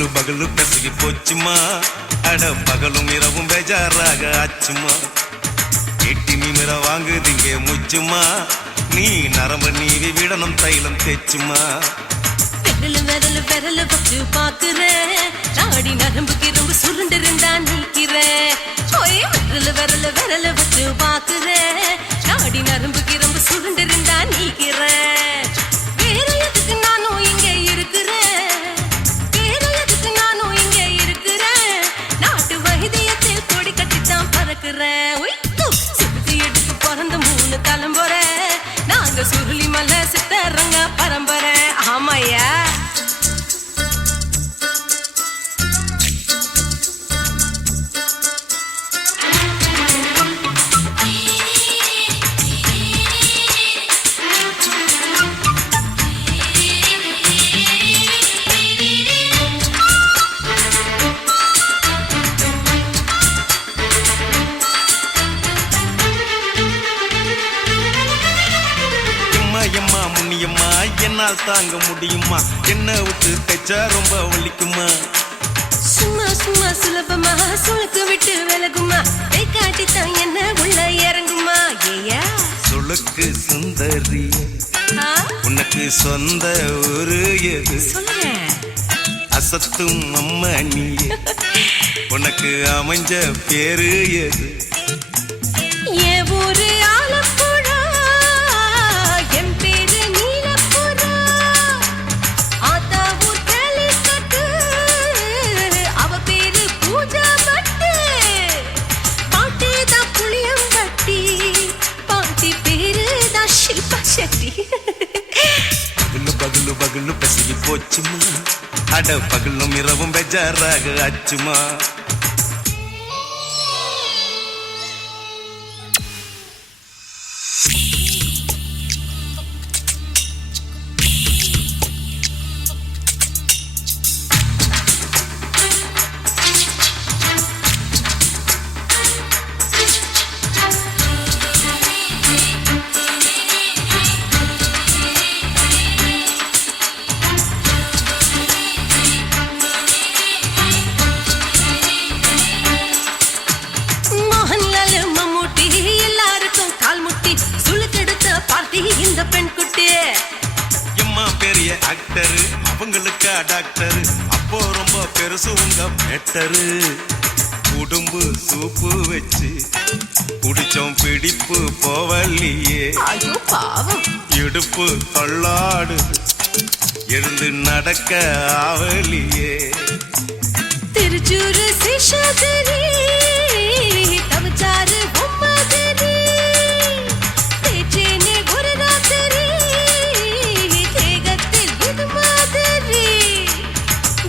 பகலு பகலு பெசகி போச்சுமா, அட பகலும் இரவும் பேஜாராக ஆச்சுமா. எட்டி நிமிர வாங்குதிங்க முச்சுமா, நீ நரம்பு நீவி விடணும் தைலம் தேச்சுமா. விரல் விரல் விரல் வச்சு பாக்குறேன், நாடி நரம்புக்கு ரொம்ப சுருண்டு இருந்தா நீக்கிறேன். விரல் விரல் விரல் வச்சு பாக்குறேன், நாடி நரம்புக்கு ரொம்ப சுருண்டு இருந்தா நீக்கிறேன். வேற எதுக்கு நானும் இங்க இருக்கிறேன், வேற எதுக்கு நானும் இங்க இருக்கிறேன். நாட்டு வைத்தியத்தில் கொடி கட்டித்தான் பறக்கிறேன். சுத்தி எடுத்து பிறந்த 3 தலைமுறை, நாங்க சுருளி மலை சித்தரங்க பரம்பரை. ஆமாயா எம்மா முன்னியம்மா என்னால் தாங்க முடியுமா, என்ன விட்டு தைச்சா ரொம்ப வலிக்குமா. சும்மா சும்மா சுலபமா சுளுக்கு விட்டு விலகுமா, கை காட்டித்தான் என்ன உள்ள இறங்குமா. ஏயா சுளுக்கு சுந்தரி உனக்கு சொந்த ஊரு எது, சொல்றேன் அசத்தும் அம்மா நீ, உனக்கு அமைஞ்ச பேரு எது. என் ஊரு ஆலப்புழா, என் பேரு நீலப்புறா. ஆத்தா ஊர் கேலிக்கட்டு, அவ பேரு பூஜா பட்டு. பாட்டி தான் புளியம்பட்டி, பாட்டி பேரு தான் ஷில்பா செட்டி. பகலு பகலு பகலு பெசகி போச்சுமா, அட பகலும் இரவும் பெஜாராக ஆச்சுமா. இந்த பெண் குட்டி எம்மா பெரிய ஆக்டரு, அவங்களுக்கா டாக்டரு, அப்போ ரொம்ப பெருசு உங்க மேட்டரு. உடும்பு சூப்பு வச்சு குடிச்சோம் பிடிப்பு போவல்லையே. ஐயோ பாவம், இடுப்பு தள்ளாடு எழுந்து நடக்க ஆவலியே. திருச்சூரு சிஷாதிரி தவச்சாரு பொம்மதிரி, தேச்சேனே ஒரு ராத்திரி தேகத்தில் இது மாதிரி.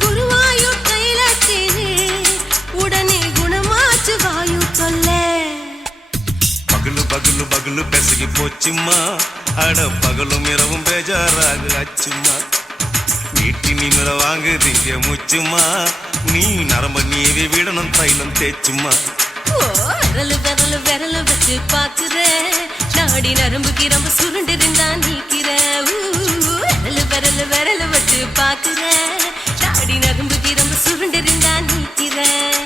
குருவாயூர் தைலத்தினே உடனே குணமாச்சு வாயு சொல்ல. பகலு பகலு பகலு பெசகி போச்சுமா, அட பகலும் இரவும் பேஜாராக ஆச்சுமா. நீட்டி நிமிர வாங்குதிங்க முச்சுமா, நீ நரம்ப நீவி விடணும் தைலம் தேச்சுமா. விரல் விரல் விரல் வச்சு பாக்குறேன், நாடி நரம்புக்கு ரொம்ப சுருண்டு இருந்தா நீக்கிறேன். விரல் விரல் விரல் வச்சு பாக்குறேன், நாடி நரம்புக்கு ரொம்ப சுருண்டு இருந்தா நீக்கிறேன்.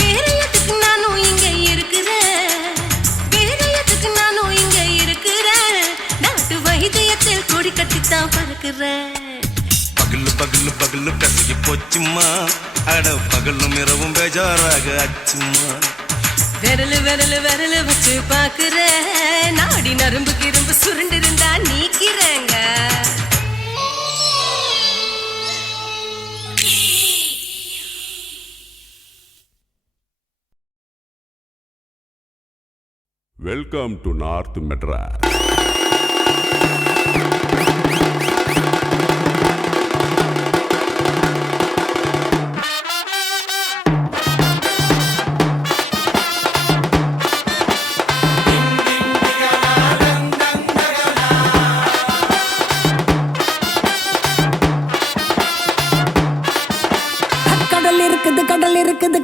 வேற எதுக்கு நானும் இங்க இருக்கிறேன், வேற எதுக்கு நானும் இங்க இருக்கிறேன். நாட்டு வைத்தியத்தில் கொடி கட்டித்தான் பறக்கிறேன். பகலு பகலு பகலு பெசகி போச்சுமா, அட பகலும் இரவும் பேஜாராக ஆச்சுமா. விரல் விரல் விரல் வச்சு பாக்குறேன், நாடி நரம்புக்கு ரொம்ப சுருண்டு இருந்தா நீக்கிறேங்க. Welcome to North Madras.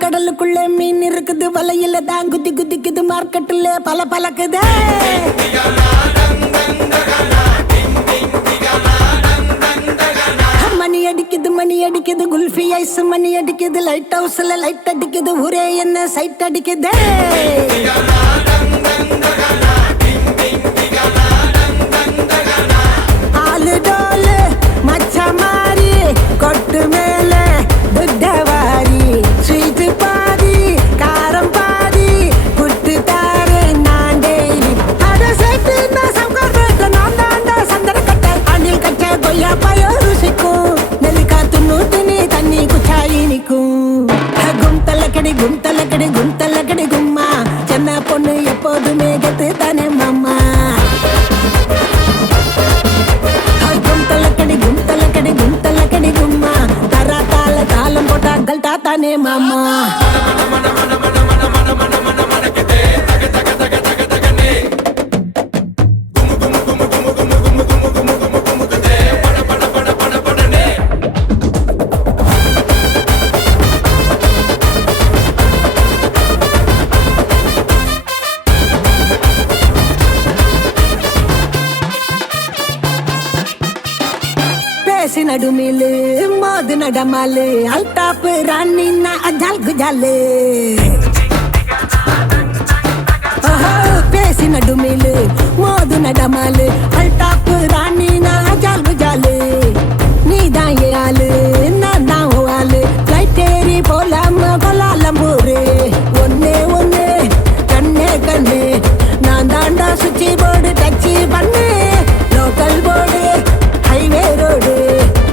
கடலுக்குள்ள மீன் இருக்குது, வலையில தான் குதி குதிக்குது, மார்க்கெட்டுல பல பழக்குது. மணி அடிக்குது குல்ஃபி குல்ஃபி ஐஸ் மணி அடிக்குது லைட் ஹவுஸ்ல லைட் அடிக்குது ஊரே என்ன சைட் அடிக்குது ஆளு டோலு மச்ச மாறி கொட்டு மேல துட்டவாரி ஸ்வீட் பாதி காரம் பாதி புட்டு தாரு நான் டெய்லி அட சேர்த்து நான் சம்கார் நான் தாண்டா சந்தன கட்ட அணில் கட்ட கொய்யா பழம் ருசிக்கும் நெல்லிக்கா துண்ணூத்து நீ தண்ணி குச்சாயி நிக்கும் கும்தலக்கடி கும்மா சென்ன பொண்ணு எப்போதுமே கத்து தானே மாமா கும்தலக்கடி கும்மா தரா தாளம் போட்டா கல்டா தானே மாமா பேசி நடுமிலு மோது நடமாலு அல்டாப்பு ராணின்னா அஜால் குஜாலு பேசி நடுமிலு மோது நடமாலு அல்டாப்பு ராணின்னா அஜால் குஜாலு நீதான் ஏ ஆளு நான் தான் ஓ ஆளு ஃப்ளைட் ஏறி போலாம கொலாலம்பூரு ஒன்னே ஒன்னு கண்ணே நான் தாண்டா சுச்சி போர்டு டச்சி பண்ணு லோக்கல் போர்டு ஹைவே ரோடு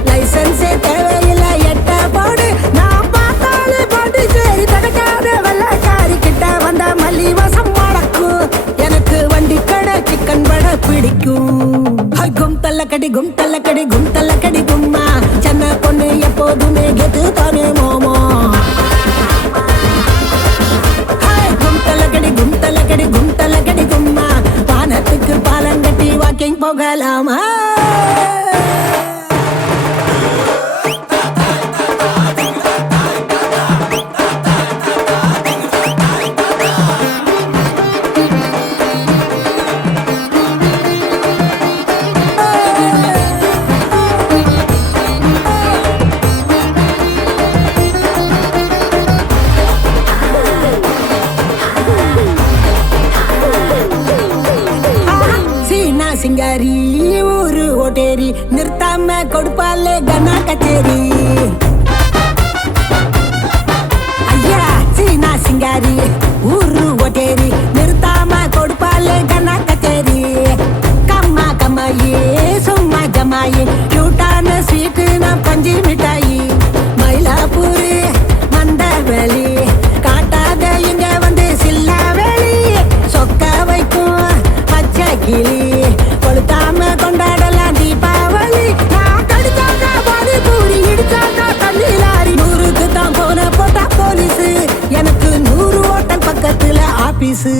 லைசன்ஸே தேவையில்லை எட்ட போடு நான் பார்த்தாலே பாட்டு சரி தடுக்காத வெள்ளக்காரி கிட்ட வந்த மல்லி வசம் மடக்கும் எனக்கு வண்டி கடை சிக்கன் வடை பிடிக்கும் கும் தள்ளக்கடி கும்மா சென்ன பொண்ணு எப்போதுமே கெத்து தானே மாமா கும் தள்ளக்கடி கும்மா வானத்துக்கு பாலங்கட்டி வாக்கிங் போகலாமா சிங்காரி ஊரு ஓட்டேரி நிறுத்தாம கொடுப்பாலே கனா கச்சேரி ஐயா சீனா சிங்காரி ஊரு ஓட்டேரி நிறுத்தாம கொடுப்பாலே கனா கச்சேரி கம்மாயி சும்மா ஜமாயி கியூட்டான ஸ்வீட்டு நான் பஞ்சு மிட்டாயி மயிலாப்பூரு மந்தவெளி காட்டாத இங்க வந்து சில்லா வெளி சொக்க வைக்கும் பச்சை கிளி கொளுத்தாம கொண்டாடலாம் தீபாவளி நான் கடிச்சாக்கா பாதி பூரி இடிச்சாக்கா தண்ணி லாரி 100க்கு தான் போன போட்டா போலீஸு எனக்கு 100 ஹோட்டல் பக்கத்துல ஆபீஸு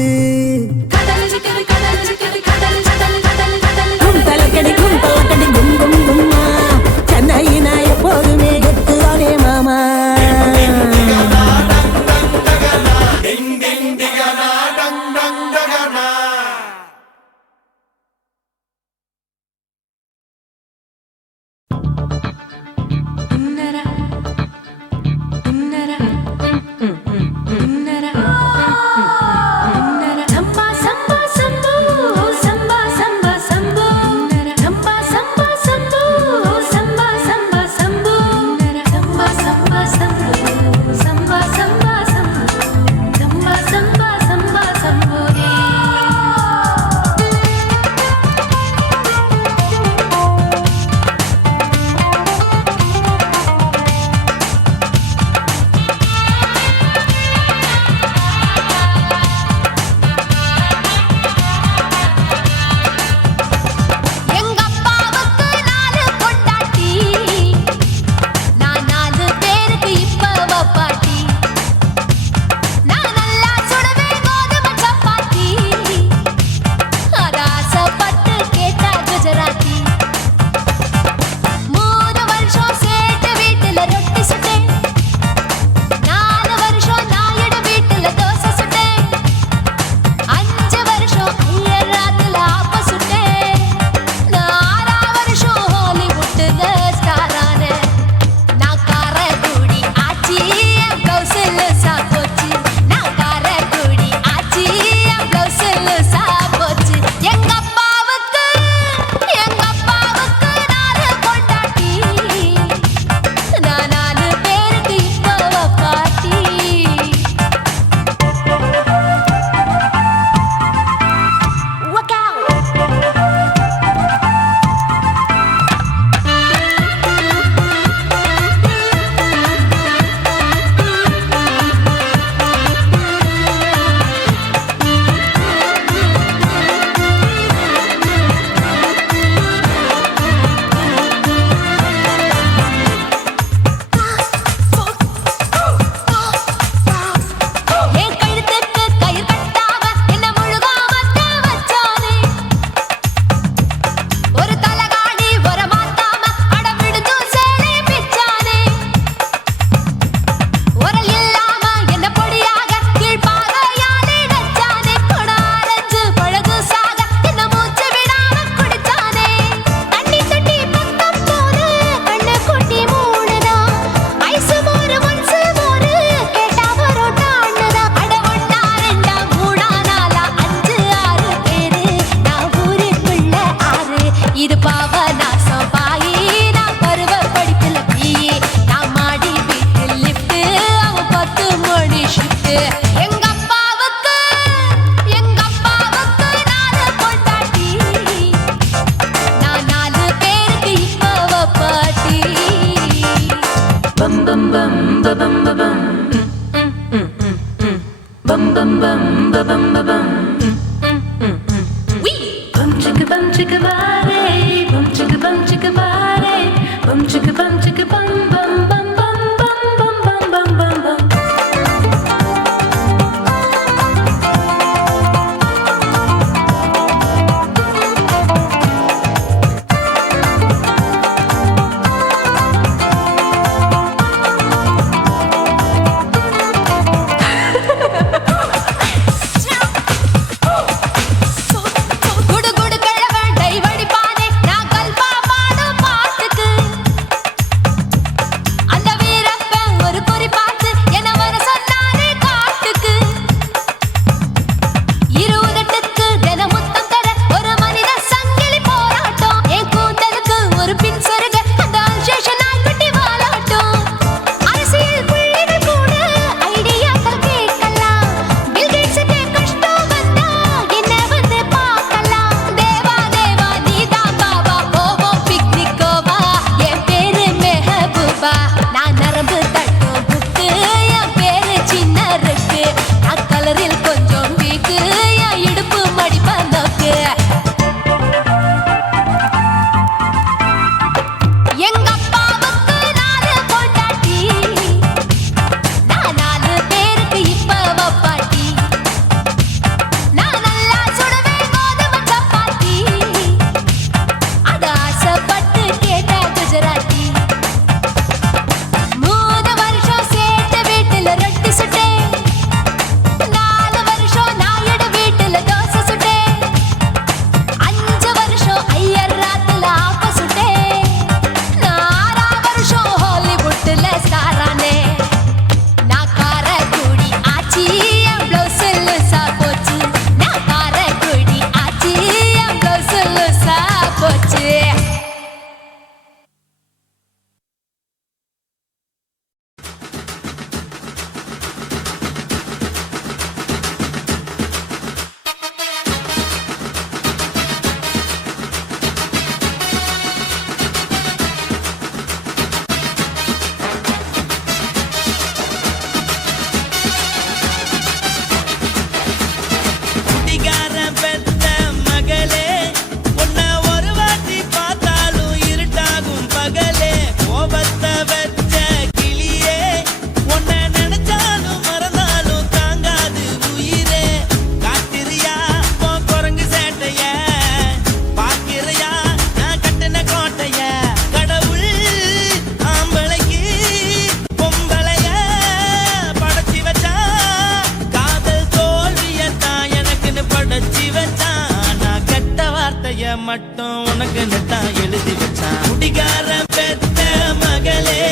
குடிகாரன் பெத்த மகளே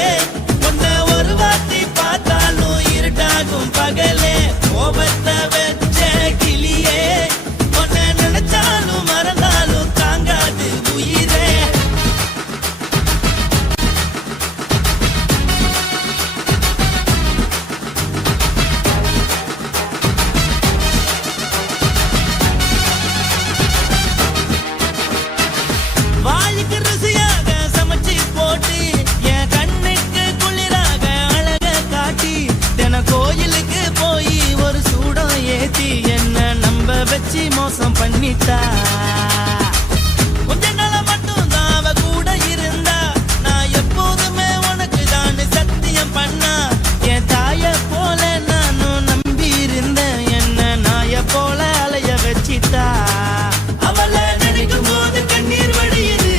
உன்னை ஒரு வாட்டி பார்த்தாலும் இருட்டாகும் பகலே கோபத்தை வச்ச கிளியே உன்னை நினைச்சாலும் மறந்தாலும் தாங்காது உயிரே வாய்க்கு ருசியாக சமைச்சு போட்டு என் கண்ணுக்கு குளிராக அழக காட்டி தின கோயிலுக்கு போய் ஒரு சூடம் ஏத்தி என்ன நம்ப வச்சு மோசம் பண்ணிட்டா கொஞ்ச நாள மட்டும் தான் அவ கூட இருந்தா நான் எப்போதுமே உனக்கு தான் சத்தியம் பண்ணா என் தாய போல நானும் நம்பி இருந்தேன் என்ன நாய போல அலைய வச்சிட்டா அவளை நினைக்கும் போது கண்ணீர் வடியுது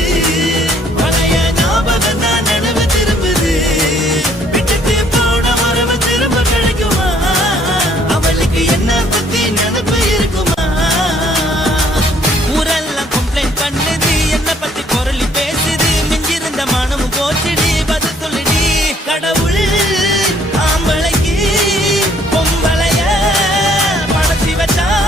பழைய ஞாபகம் தான் நினைவு திரும்புது விட்டுட்டு போன உறவு திரும்ப கிடைக்குமா அவளுக்கு என்ன பத்தி நினைப்பு இருக்குமா ஊரெல்லாம் கம்ப்ளைண்ட் பண்ணுது என்ன பத்தி குரலி பேசுது மிஞ்சிருந்த மனமும் போச்சுடி பதில் சொல்லுடி கடவுள் ஆம்பளைக்கு பொம்பளைய படைச்சி வச்சான்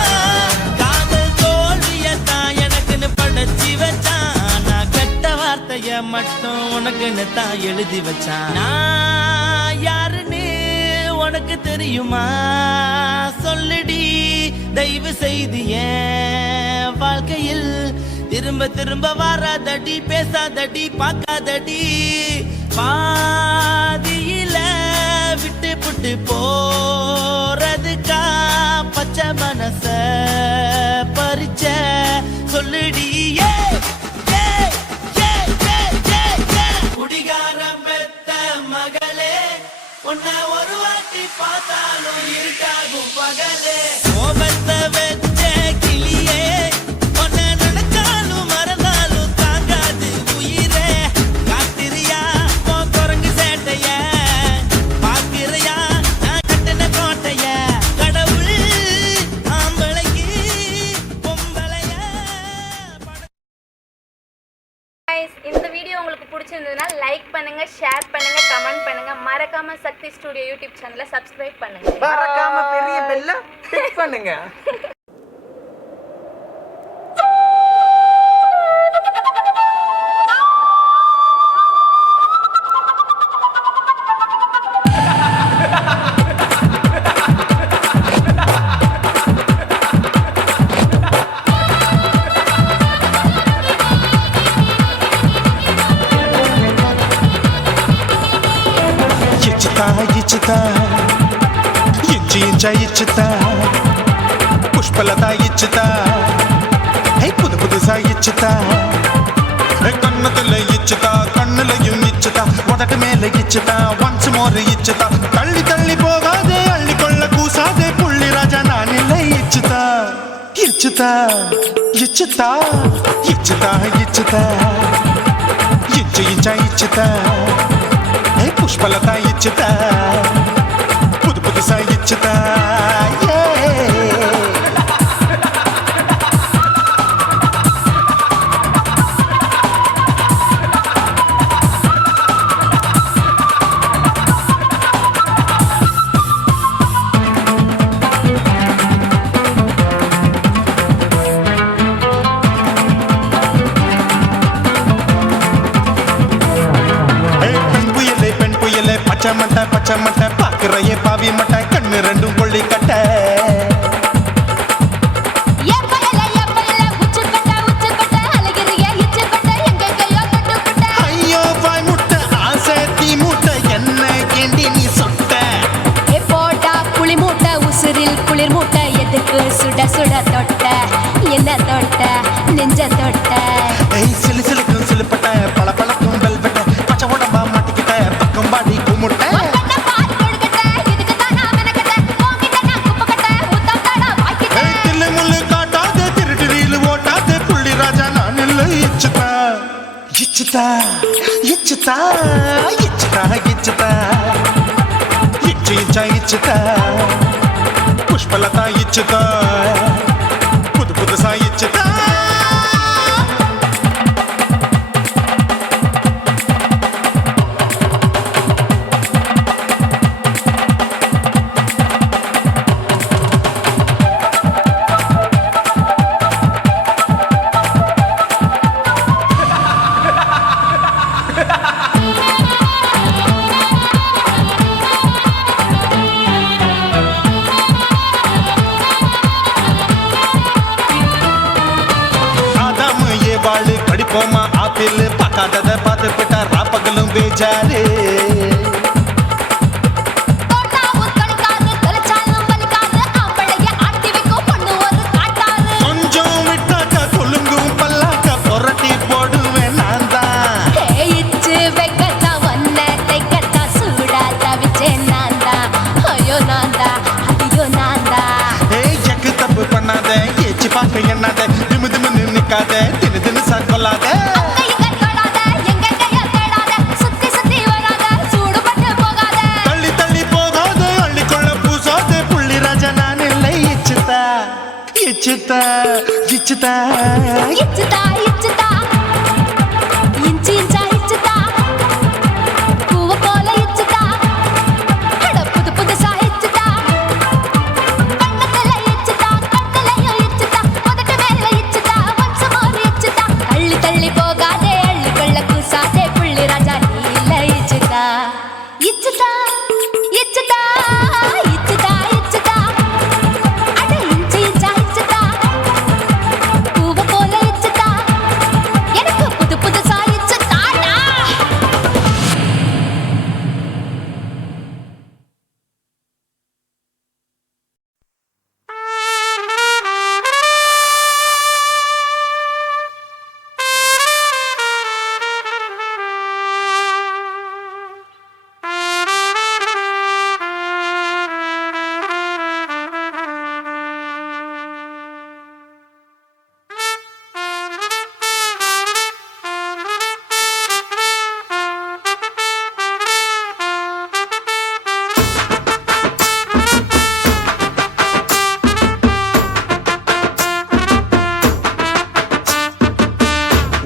காதல் தோல்வியத்தான் எனக்குன்னு படைச்சி வச்சான் நான் கெட்ட வார்த்தைய மட்டும் உனக்குன்னு தான் எழுதி வச்சான் நான் யாருன்னு உனக்கு தெரியுமா சொல்லுடி தயவு செய்து என் வாழ்க்கையில் திரும்ப திரும்ப வராதடி பேசாதடி பார்க்காதடி பாதியில விட்டு புட்டு போறதுக்கா பச்சை மனச பறிச்ச சொல்லுடி குடிகாரம் பெத்த மகளே உன்னை ஒரு வாட்டி பார்த்தாலும் இருட்டாகும் பகலே கோபத்தை வச்ச கிளியே உன்னை நினைச்சாலும் மறந்தாலும் தாங்காது உயிரே காத்திரியா உன் குரங்கு சேட்டைய பாக்கிறையா நான் கட்டின கோட்டைய கடவுள் ஆம்பளைக்கு பொம்பளைய Guys, இந்த வீடியோ உங்களுக்கு பிடிச்சிருந்ததுன்னா லைக் பண்ணுங்க ஷேர் பண்ணுங்க கமெண்ட் பண்ணுங்க மறக்காம சக்தி ஸ்டுடியோ யூடியூப் சேனலை சப்ஸ்கிரைப் பண்ணுங்க மறக்காம பெரிய பெல்ல கிளிக் பண்ணுங்க ఇచ్చితా ఇచ్చితా పుష్పలత ఇచ్చితా புது புதுசா இச்சுதா கண்ணத்துல இச்சுதா கண்ணுலையும் இச்சுதா உதட்டு மேல இச்சுதா ஒன்ஸ் மோர் இச்சுதா தள்ளி தள்ளி போகாதே அள்ளி கொள்ள கூசாதே புள்ளி ராஜா நான் இல்லை இச்சுதா இச்சுதா இச்சுதா இச்சுதா இச்சுதா இச்சுதா புஷ்பலதா இச்சுதா புது புதுசா இச்சுதா பச்சை மட்டை பாக்குறையே பாவி மட்டை கண்ணு ரெண்டும் கொள்ளி கட்ட ஐயோ வாய் முட்டை ஆசை தீ மூட்டை என்ன கேண்டி நீ சொட்ட போட்டா புளி மூட்டை உசுரில் குளிர் மூட்டை எதுக்கு சுட சுட தொட்ட என்ன தொட்ட நெஞ்ச தொட்ட சிலு சிலுக்கும் சிலுப்பட்ட பல பழக்கும் வெல்வெட்ட பச்சை உடம்பா மாட்டிக்கிட்ட பக்கம் பாடி குமுட்ட இச்சுதா இச்சுதா இச்சுதா இச்சுதா இச்சு இச்சா இச்சுதா புஷ்பலதா இச்சுதா புது புதுசா இச்சுதா பேஜாரு கொஞ்சம் விட்டாக்க கொலுங்கும் பல்லாக்க புரட்டி போடுவேன் நான் தான் எக்கு தப்பு பண்ணாத ஏச்சு பார்க்க எண்ணாத திமு திமு நிக்காத தினு தினு சாக்கொள்ளாத தள்ளி தள்ளி போகாத அள்ளிக்கொள்ள பூசாத புள்ளி ராஜா நான் இல்லை இச்சுதா இச்சுதா இச்சுதா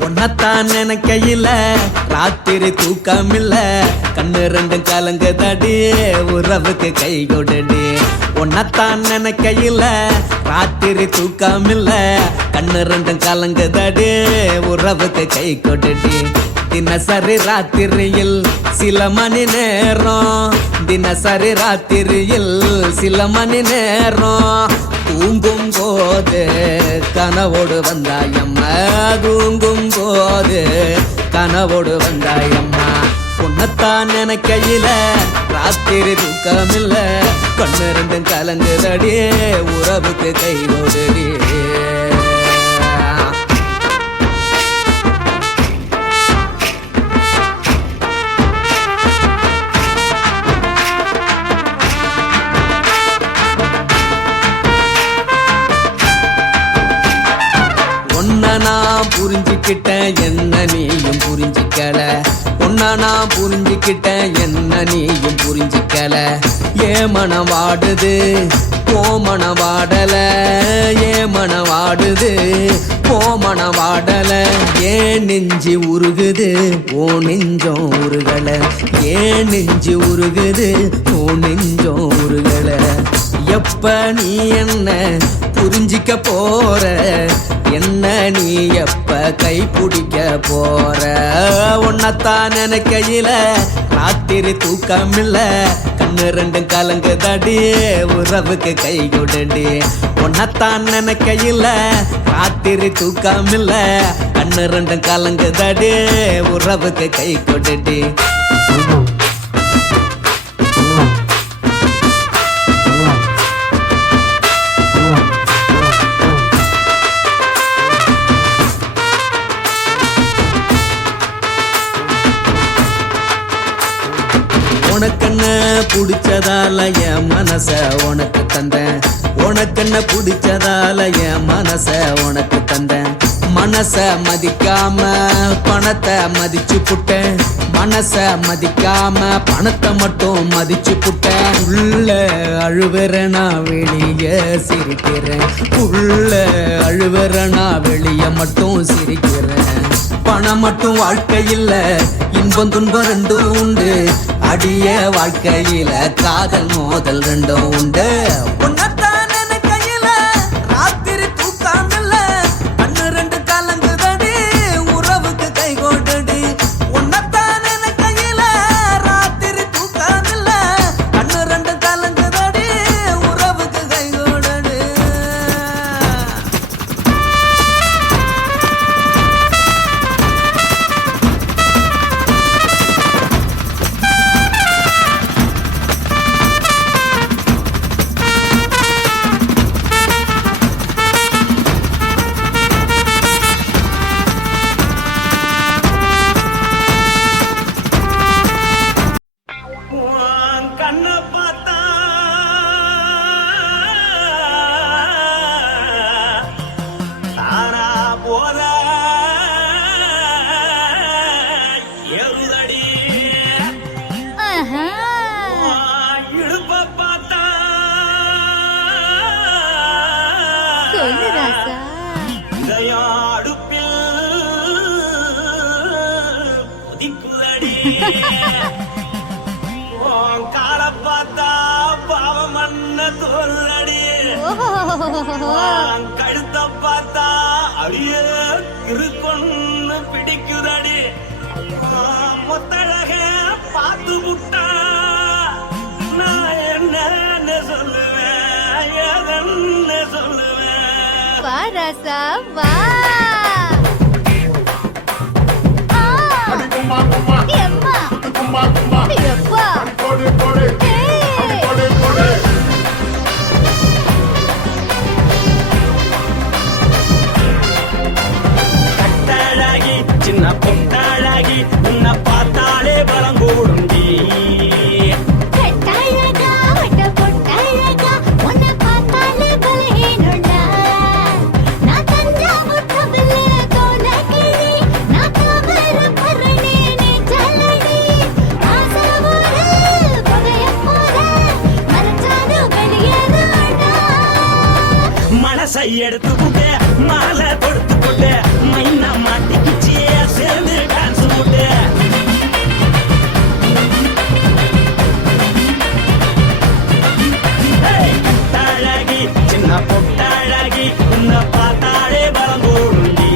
உன்னத்தான் நினைக்கையில ராத்திரி தூக்கமில்ல கண்ணு ரெண்டும் கலங்குதடி உறவுக்கு கை கொடுடி உன்னத்தான் நினைக்கையில ராத்திரி தூக்கமில்ல கண்ணு ரெண்டும் கலங்குதடி உறவுக்கு கை கொடுடி தினசரி ராத்திரியில் சில மணி நேரம் தினசரி ராத்திரியில் சில மணி நேரம் தூங்கும் போது கனவோடு வந்தாயம்மா தூங்கும் போது கனவோடு வந்தாயம்மா உன்னத்தான் நினைக்கையில ராத்திரி தூக்கமில்ல கண்ணு ரெண்டும் கலங்குதடி உறவுக்கு கை கொடுடி நான் புரிஞ்சுக்கிட்டேன் என்ன நீயும் புரிஞ்சிக்கல உன்ன நான் புரிஞ்சுக்கிட்டேன் என்ன நீயும் புரிஞ்சிக்கல ஏன் மனம் வாடுது போ மனம் வாடல ஏன் மனம் வாடுது போ மனம் வாடல ஏன் நெஞ்சு உருகுது ஓ நெஞ்சம் உருகல ஏன் நெஞ்சு உருகுது ஓ நெஞ்சம் உருகல எப்ப நீ என்ன புரிஞ்சிக்க போற என்ன நீ எப்ப கை பிடிக்க போற உன்னத்தான் நினைக்கையில ராத்திரி தூக்கமில்ல கண்ணு ரெண்டும் கலங்குதடி உறவுக்கு கை கொடுடி உன்னத்தான் நினைக்கையில ராத்திரி தூக்கமில்ல கண்ணு ரெண்டும் கலங்குதடி உறவுக்கு கை கொடுடி உனக்கென்ன பிடிச்சதால என் மனச உனக்கு தந்தேன் உனக்கென்ன பிடிச்சதால என் மனச உனக்கு தந்தேன் மனச மதிக்காம பணத்தை மதிச்சு புட்டேன் மனச மதிக்காம பணத்தை மட்டும் மதிச்சு புட்டேன் உள்ள அழுவுற நான் வெளியே சிரிக்கிறேன் உள்ள அழுவுற நான் வெளியே மட்டும் சிரிக்கிறேன் பணம் மட்டும் வாழ்க்கையில் இன்பம் துன்பம் ரெண்டும் உண்டு அடிய வாழ்க்கையில காதல் மோதல் ரெண்டும் உண்டு உன்னத்தான் நினைக்கையில ராத்திரி தூக்கமில்ல கண்ணு ரெண்டு கலங்குதடி உறவுக்கு கை கொடுடி உன்னத்தான் நினைக்கையில ராத்திரி தூக்கமில்ல கண்ணு ரெண்டு கலங்குதடி உறவுக்கு கை கொடுடி துடிக்குதடி உன் கால பார்த்தா பாவம் மண்ண தோறுதடி உன் கழுத்த பார்த்தா அடியே இருக்குன்னு பிடிக்குதடி முத்தழக பார்த்து விட்டா நான் என்ன சொல்லுவேன் ஏதன்னு சொல்லுவேன் வா ராசா வா எம்மா எப்பா கட்டழகி சின்ன பொட்டழகி உன்னை பார்த்தாலே பலம் கூடுங்கி மனசை எடுத்துக்கிட்டே மாலை கொடுத்துக்கிட்டே மைனா மாட்டிக்கிச்சே சேர்ந்து டான்ஸ் போட்டு அழகி சின்ன பொட்டழகி உன்னை பார்த்தாலே பலம் கூடுங்கி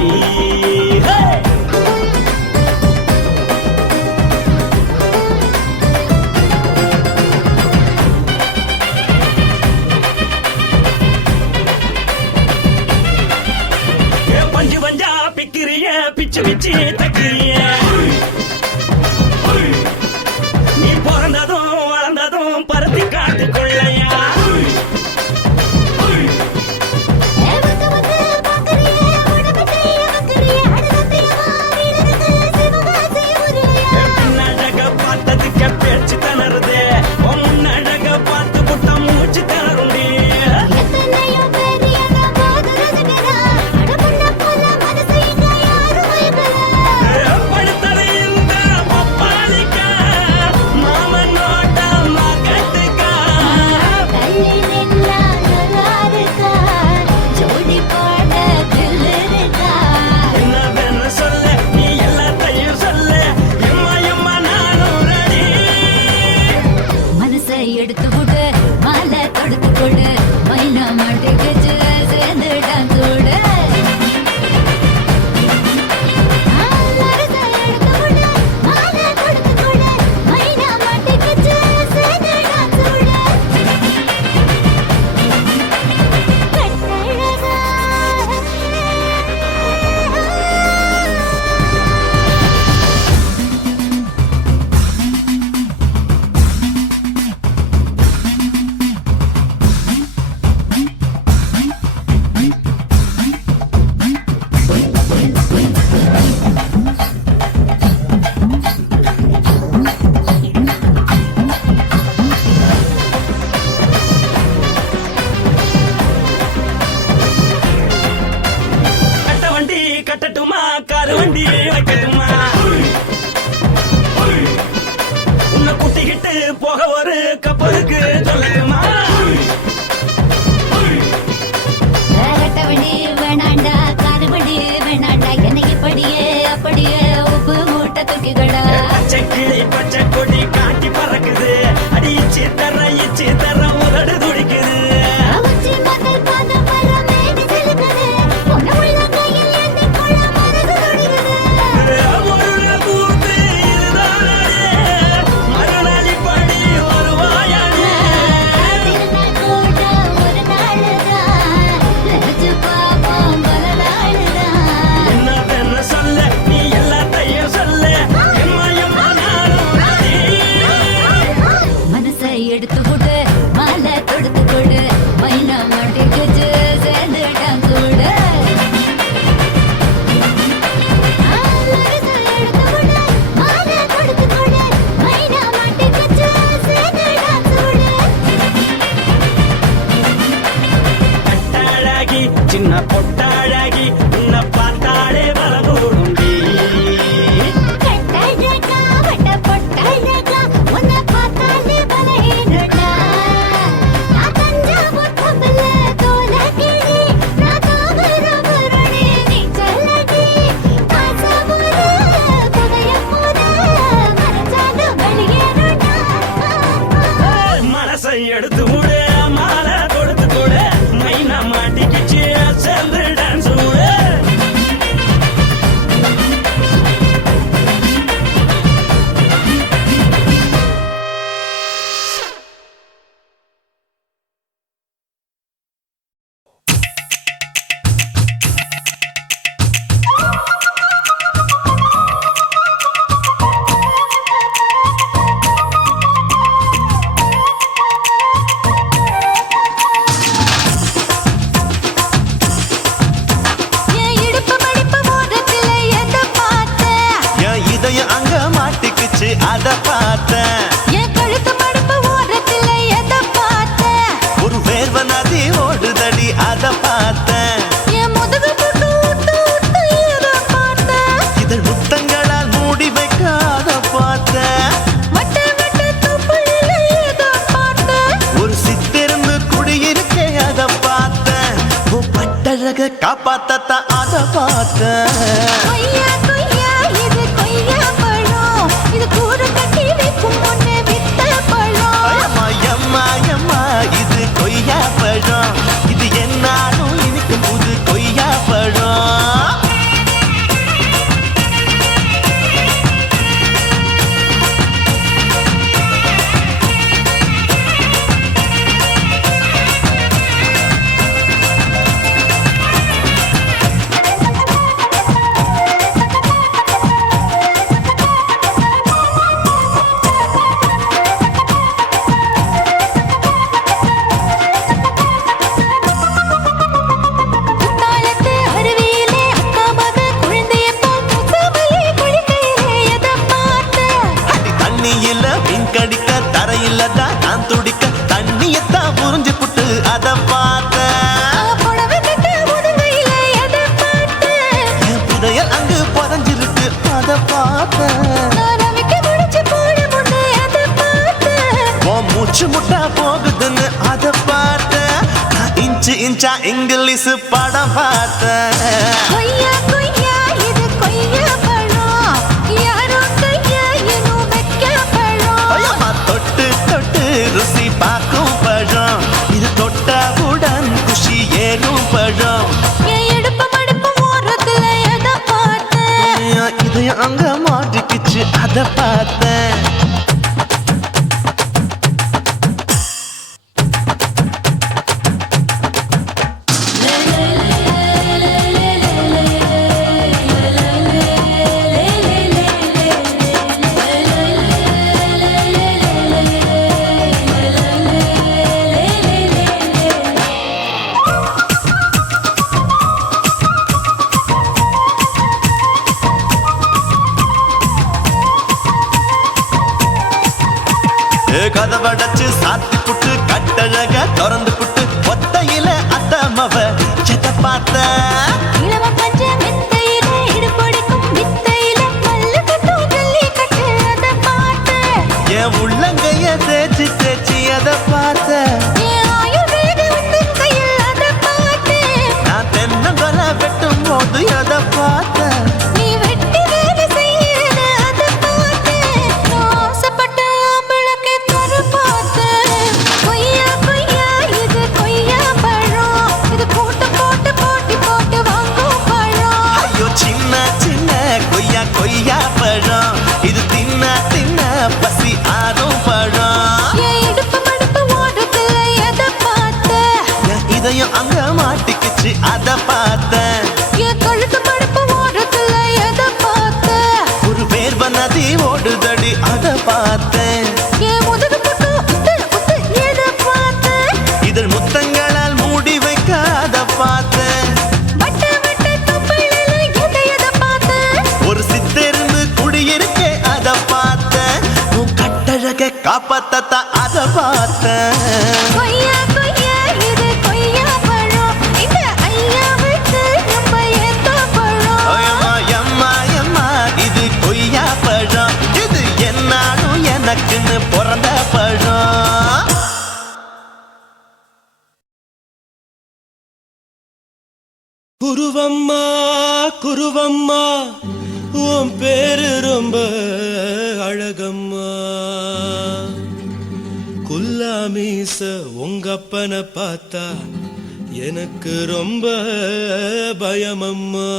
அத பார்த்தேன். என் கழுத்து மடுப்பு ஓரத்துல எதை பார்த்தேன்? ஒரு வேர்வ நதி ஓடுதடி அத பார்த்தேன். என் முதுகு புட்டு உத்து உத்து எதை பார்த்தேன்? இதழ் முத்தங்களால் மூடி வைக்க அத பார்த்தேன். வட்ட வட்ட தொப்புளில எதை பார்த்தேன்? ஒரு சித்திரம்பு குடியிருக்க அத பார்த்தேன். உன் பட்டழக காப்பாத்தத்தான் அத பார்த்தேன். கொய்யா கொய்யா இது கொய்யா பழம், இது கூறு கட்டி வைக்கும் முன்னே வித்த பழம். அம்மா எம்மா எம்மா இது கொய்யா பழம். இது என்னாலும் இனிக்கும் புது கொய்யா பழம். குத்தாலத்து அருவியிலே அக்கா மக குழந்தைய போல் முகமலே குளிக்கையிலே எதை பார்த்தேன்? அடி தண்ணியில மீன் கடிக்க தரையில தான் நான் துடிக்க தண்ணியத்தான் புரிஞ்சு புட்டு அத பார்த்தேன். புடவை கட்ட முதுகையில எதை பார்த்தேன்? என் புதையல் அங்கு புதஞ்சிருக்கு அத பார்த்தேன். நான் ரவிக்க முடிச்சு போட முன்னே எதை பார்த்தேன்? உன் மூச்சு முட்டா போகுதுன்னு அத பார்த்தேன். நான் இன்ச்சு இன்ச்சா இங்கிலீஷ் படம் பார்த்தேன். கொய்யா கொய்யா இது கொய்யா பழம், யாரோ கையா இன்னும் வைக்க பழம். ஐயம்மா தொட்டு தொட்டு ருசி பார்க்கும் பழம். இது தொட்டவுடன் குஷி ஏறும் பழம். என் இடுப்பு மடுப்பு ஓரத்துல எதை பார்த்தேன்? என் இதயம் அங்க மாட்டிக்கிச்சு அத பார்த்தேன். கதவடைச்சு சாத்தி புட்டு கட்டழக திறந்து புட்டு ஒத்தையில அத்தமவ செத்த பார்த்த. இளவ பஞ்ச மெத்தையில இடுப்படிக்கும் வித்தையில மல்லு கட்டும் ஜல்லி கட்டு அதை பார்த்தேன். என் உள்ளங்கைய தேய்ச்சி தேய்ச்சி அத பார்த்த. என் ஆயுர்வேத உந்தன் கையில் அதை பார்த்தேன். நான் தென்னங்கொலை வெட்டும் போது அத பார்த்த. நீ வெட்டி வேலை செய்யறது அதை பார்த்தேன். நான் ஆசைப்பட்ட ஆம்பளுக்கு தர பார்த்தேன். கொய்யா கொய்யா இது கொய்யா பழம், இது கூட்டு போட்டு போட்டி போட்டு வாங்கும் பழம். ஐயோ சின்ன சின்ன கொய்யா கொய்யா பழம். இது தின்ன தின்ன பசி ஆறும் பழம். என் இடுப்பு மடுப்பு ஓரத்துல எதை பார்த்தேன்? என் இதயம் அங்க மாட்டிக்கிச்சு அத பார்த்தேன். என் கழுத்து மடுப்பு ஓரத்துல எதை பார்த்தேன்? ஒரு வேர்வ நதி ஓடுதடி அத பார்த்தேன். என் முதுகு புட்டு உத்து உத்து எதை பார்த்தேன்? இதழ் முத்தங்களால் மூடி வைக்க அத பார்த்தேன். வட்ட வட்ட தொப்புளில எதை பார்த்தேன்? ஒரு சித்தெருந்து குடியிருக்க அத பார்த்தேன். உன் கட்டழக காப்பாத்தத்தான் அத பார்த்தேன். கொய்யா கொய்யா இது கொய்யா பழம், இந்த ஐயாவுக்கு ரொம்ப ஏத்த பழம். ஐயம்மா எம்மா எம்மா இது கொய்யா பழம். இது என்னாலும் எனக்குன்னு பிறந்த பழம். குருவம்மா குருவம்மா உன் பேரு ரொம்ப அழகம்மா. குல்லாமீச உங்க அப்பனை பார்த்தா எனக்கு ரொம்ப பயமம்மா.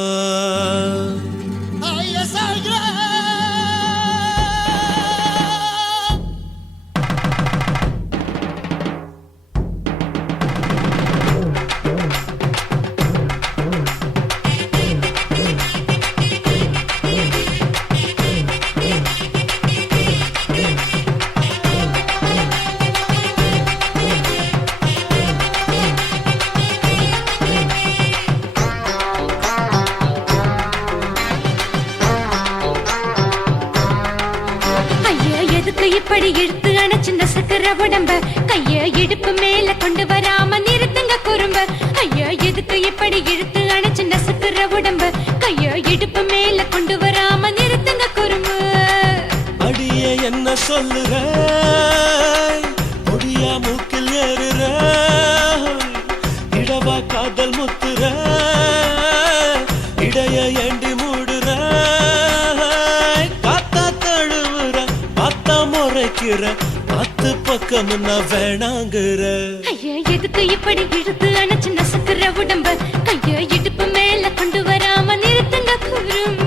எதுக்கு இப்படி இழுத்து அணைச்சு நசுக்கிற உடம்ப கைய இடுப்பு மேல கொண்டு வராம நிறுத்துங்க குறும்ப ஐயா எதுக்கு இப்படி இழுத்து அணைச்சு நசுக்கிற உடம்ப கைய இடுப்பு மேல கொண்டு வராம நிறுத்துங்க குறும்பு அடியே என்ன சொல்லுற முடியா மூக்கில் ஏறுற இடவா காதல் முத்துற இடைய ஏண்டி மூடுற காத்தா தழுவுற பார்த்தா முறைக்கிற பத்து பக்கம் நான் வேணாங்குற ஐயா எதுக்கு இப்படி இழுத்து அணைச்சு நசுக்கிற உடம்ப கைய இடுப்பு மேல கொண்டு வராம நிறுத்துங்க குறும்ப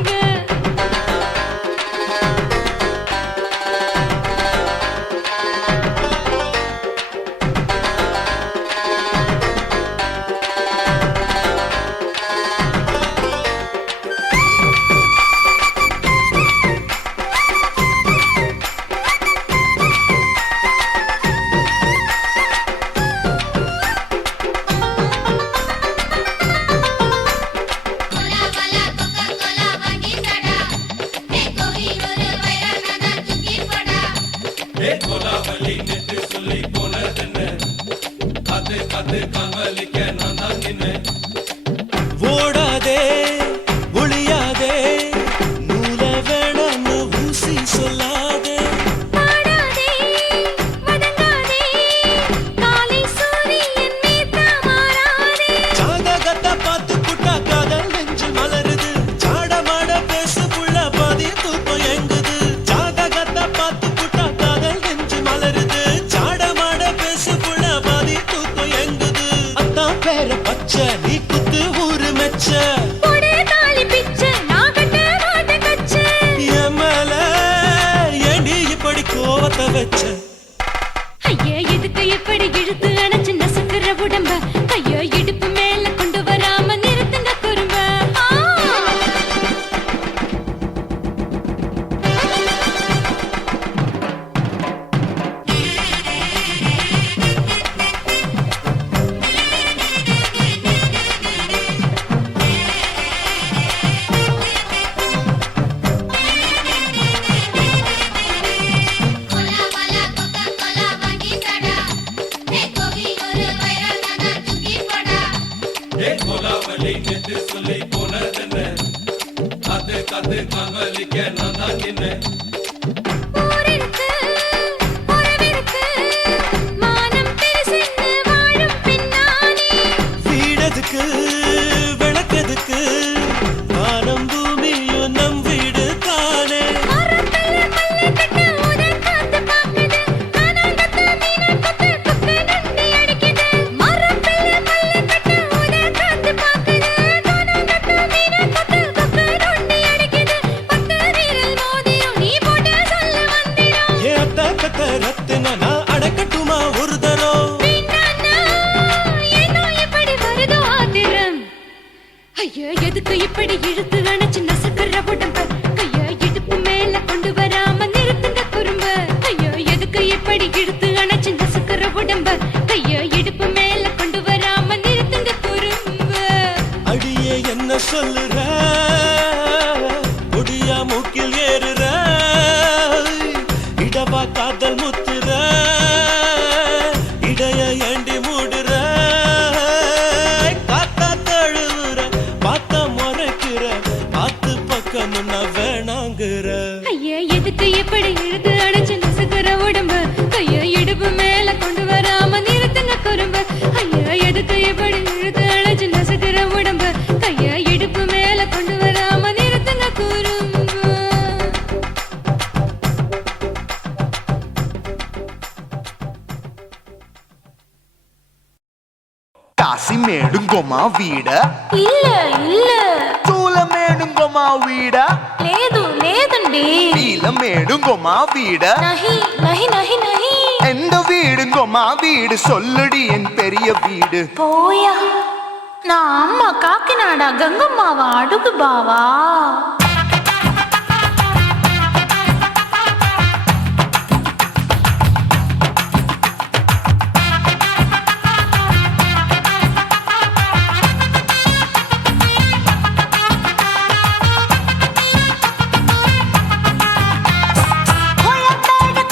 ஓடாதே ஒளியாதே நூல வேணான்னு ஊசி சொல்லாதே பாடாதே வதங்காதே காலை சூரியன் மீதா மாறாதே ஜாதகத்தை பார்த்து புட்டா காதல் நெஞ்சு மலருது சாடமாட பேசு புள்ள பாதி தூக்கம் எங்குது ஜாதகத்தை பார்த்து புட்டா காதல் நெஞ்சு மலருது சாடமாட பேசு புள்ள பாதி தூக்கம் எங்குது அத்தான் பேர பச்சை நீ குத்து ஊரு மெச்ச போடே தாலி பிச்சை நான் கட்ட மாட்ட கச்சை என் மேல ஏண்டி இப்படி கோவத்தை வச்ச ஐயா எதுக்கு இப்படி இழுத்து அணைச்சு நசுக்கிற உடம்ப கைய இடுப்பு மேல கொண்டு வராம நிறுத்துங்க குறும்ப ஊரிருக்கு உறவிருக்கு மானம் பெருசென்று வாழும் பின்னானே வீடதுக்கு விளக்கதுக்கு வானம் பூமியும் நம் வீடு தானே மரத்துல மல்லு கட்டு உதன் காத்து பாக்குது கானாங்கத்து மீன கொத்து கொக்கு நண்டி அடிக்குது மரத்துல மல்லு கட்டு உதன் காத்து பாக்குது கானாங்கத்து மீன கொத்து கொக்கு நண்டி அடிக்குது பத்து வீரல் மோதிரம் நீ போட்டு சொல்ல வந்திரும் ஏ அத்த கத்த ரத்தின நான் அடக்கட்டுமா ஒரு தரம் பின்னானா ஏனோ இப்படி வருதோ ஆத்திரம் ஐயா எதுக்கு இப்படி இழுத்து அணைச்சு நசுக்கிற உடம்ப கைய இடுப்பு மேல கொண்டு வராம நிறுத்துங்க குறும்ப ஐயா எதுக்கு இப்படி இழுத்து அணைச்சு நசுக்கிற உடம்ப கைய இடுப்பு மேல கொண்டு வராம நிறுத்துங்க குறும்ப அடியே என்ன சொல்லுற முடியா மூக்கில் ஏறுற இடவா காதல் முத்துற இடைய ஏண்டி மூடுற காத்தா தழுவுற பார்த்த முறைக்கிற பார்த்து பக்கம் நான் வேணாங்குற ஐயா எதுக்கு இப்படி இழுத்து அணைச்சு நசுக்கிற உடம்ப கைய இடுப்பு மேல கொண்டு வராம நிறுத்துங்க குறும்ப ஐயா எதுக்கு இப்படி இழுத்து அணைச்சு நசுக்கிற உடம்ப கைய இடுப்பு மேல கொண்டு வராம நிறுத்துங்க குறும்ப కాశీమేడుంగోమా వీడ இல்ல இல்ல చూలమేడుంగోమా వీడ లేదు లేదండి నీలమేడుంగోమా వీడ நஹி நஹி நஹி நஹி எந்த வீடுங்கோமா வீடு சொல்லுடி என் பெரிய வீடு போயா நான் அம்மா காக்கிநாடா கங்கம்மாவா அடுகு பாவா கோயம்பேடு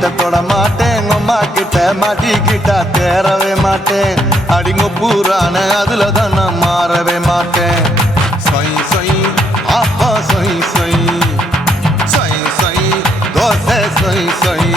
வீட்டை தொட மாட்டேன் அம்மா கிட்ட மாட்டிக்கிட்டா தேரவே மாட்டேன் அடிங்க பூரான அதுல தான் நான் மாறவே மாட்டேன் சொய் சொய் அப்பா சொய் சொய் சொய் சொய் தோசை சொய் சொய்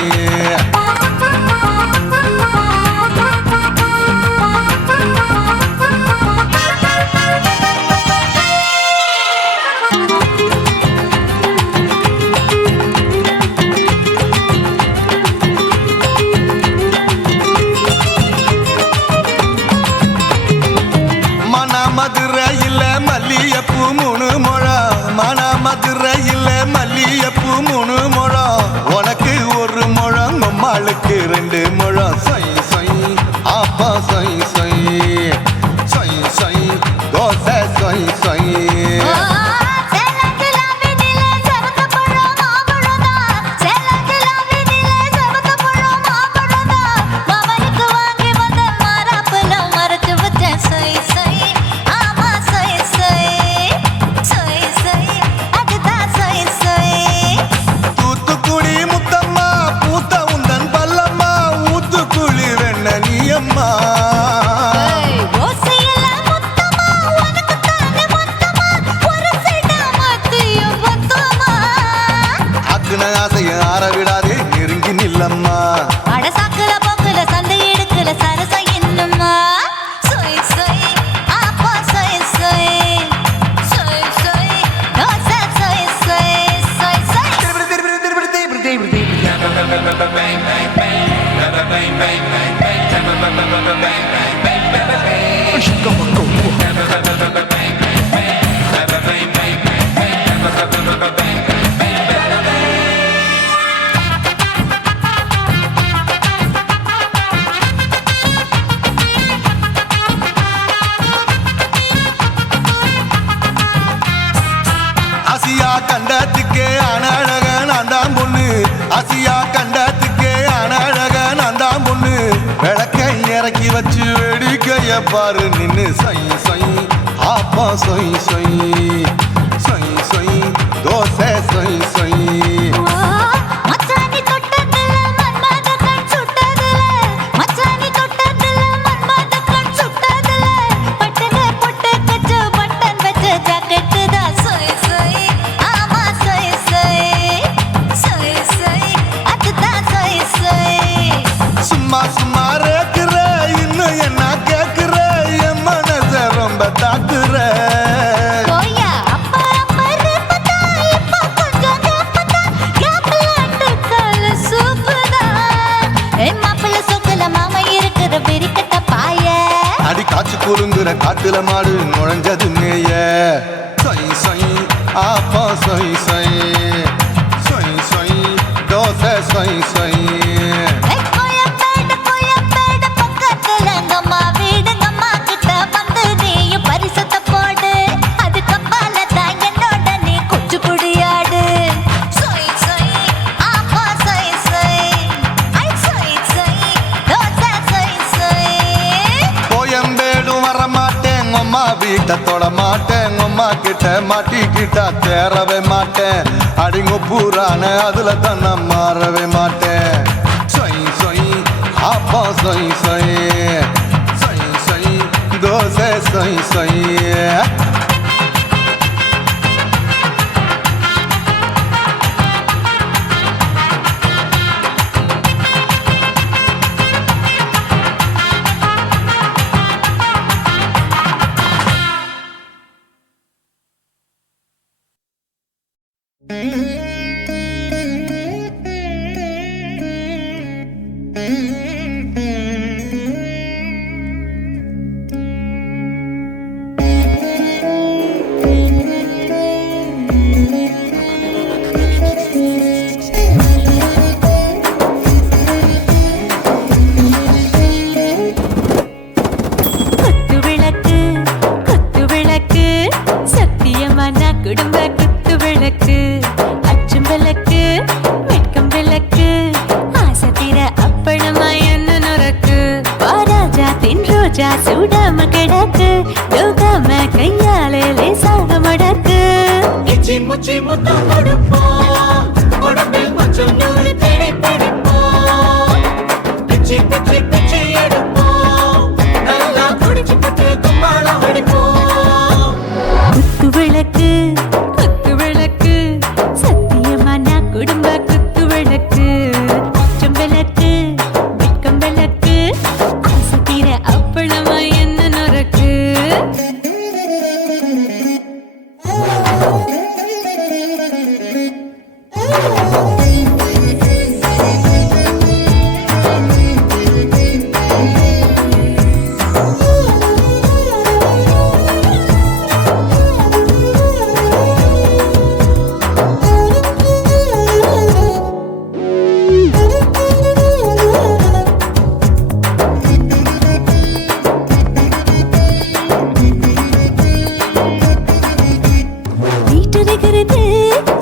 மதுரையில் மல்லியப்பூ 3 முழம் மன மதுரையில் மல்லியப்பூ 3 முழம் உனக்கு 1 முழம் அம்மாளுக்கு 2 முழம் சொய் சொய் அப்பா சொய் சொய் சொய் சொய் தோசை சொய் சொய் ஆரவிடாதே நெருங்கி நில்லம்மா அடசாக்குல போக்குல சண்டை எடுக்கல சரச என்னம்மா சொய் சொய் அப்பா சொய் சொய் சொய் சொய் தோசை சொய் சொய் சொய் சொய் ஆசியா கண்டத்துக்கே அனழக நான் தான் பொண்ணு ஆசியா கண்டத்துக்கே அனழக நான் தான் பொண்ணு விளக்கை இறக்கி வச்சு வேடிக்கைய பாரு நின்னு சொய் சொய் அப்பா சொய் சொய் சொய் சொய் தோசை சொய் சொய் சும்மா சும்மா ரேக்குற இன்னும் என்ன கேக்குற என் மனச ரொம்ப தாக்குற அடி காய்ச்சி குறுங்குற காட்டுல மாடு நுழைஞ்சது மேய சொய் சொய் அப்பா சொய் சொய் சொய் சொய் தோசை சொய் சொய் வீட்டை தொட மாட்டேன் அம்மா கிட்ட மாட்டிக்கிட்டா தேரவே மாட்டேன் அடிங்க பூரான அதுல தான் நான் மாறவே மாட்டேன் சொய் சொய் அப்பா சொய் சொய் சொய் சொய் தோசை சொய் சொய் சுடாம கிடக்கு யோகாம கையாலே லேசாக மடக்கு முச்சி முத்தம் கொடுப்போம் உடம்பில் கொஞ்சம் நூறு தேடி படிப்போம்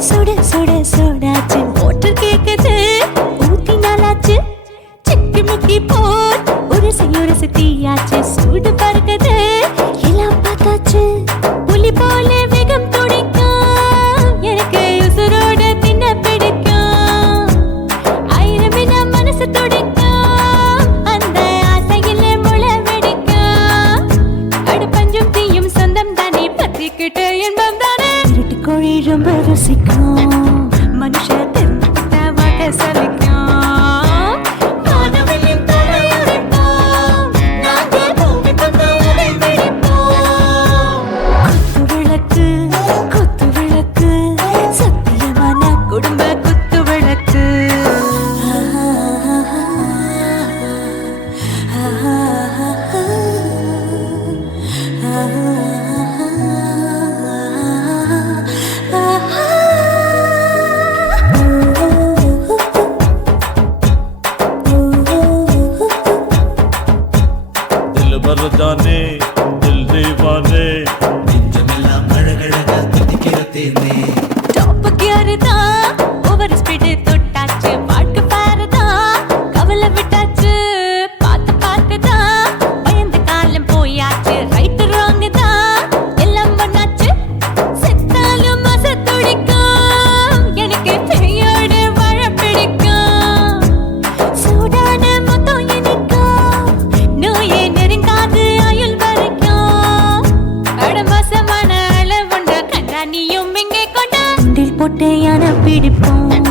சுட சுட சோடாச்சு ஓட்டர் கேக்குது ஊத்தி நாளாச்சு சிக்கி முக்கி போட் உரசி தீயாச்சு சூடு பறக்குது எல்லாம் பார்த்தாச்சு புலி போல வேகம் துடிக்கும் எனக்கு உசுரோட தின்ன பிடிக்கும் ஆயிரமின மனசு துடிக்கும் அந்த ஆசையில முளை வெடிக்கும் அடுப்பஞ்சும் தீயும் சொந்தம் தானே பத்திக்கிட்டு இன்பம் தானே இருட்டு கோழி ரொம்ப ருசிக்கும் மனுஷ தெரிஞ்சுக்கிட்ட வாக்க சலிக்கும் வானவெளியும் தலையுரைப்போம் நாங்கள் பூமி பந்த உடை வெடிப்போம் குத்து விளக்கு சத்தியமான குடும்ப குத்து விளக்கு दिल भर जाने दिल दीवाने நெஞ்சமெல்லாம் அழகழகா துடிக்கிறதேனே டாப் கியர் தான் ஓவர் ஸ்பீடு தொட்டாச்சு பாட்டு பாருதான் கவலை விட்டாச்சு பார்த்து தான் பயந்து காலம் போயாச்சு ரைட் ராங் தான் எல்லாம் பண்ணாச்சு செத்தாலும் மச துடிக்கும் எனக்கு பெரியோட வாழ பிடிக்கும் சூடான மொத்தம் இனிக்கும் நோயே நெருங்காது ஆயுள் வரைக்கும் அடமோசமான அளவுண்ட கண்டா நீயும் இங்கே கொண்டா உண்டில் போட்டு யானை பிடிப்போம்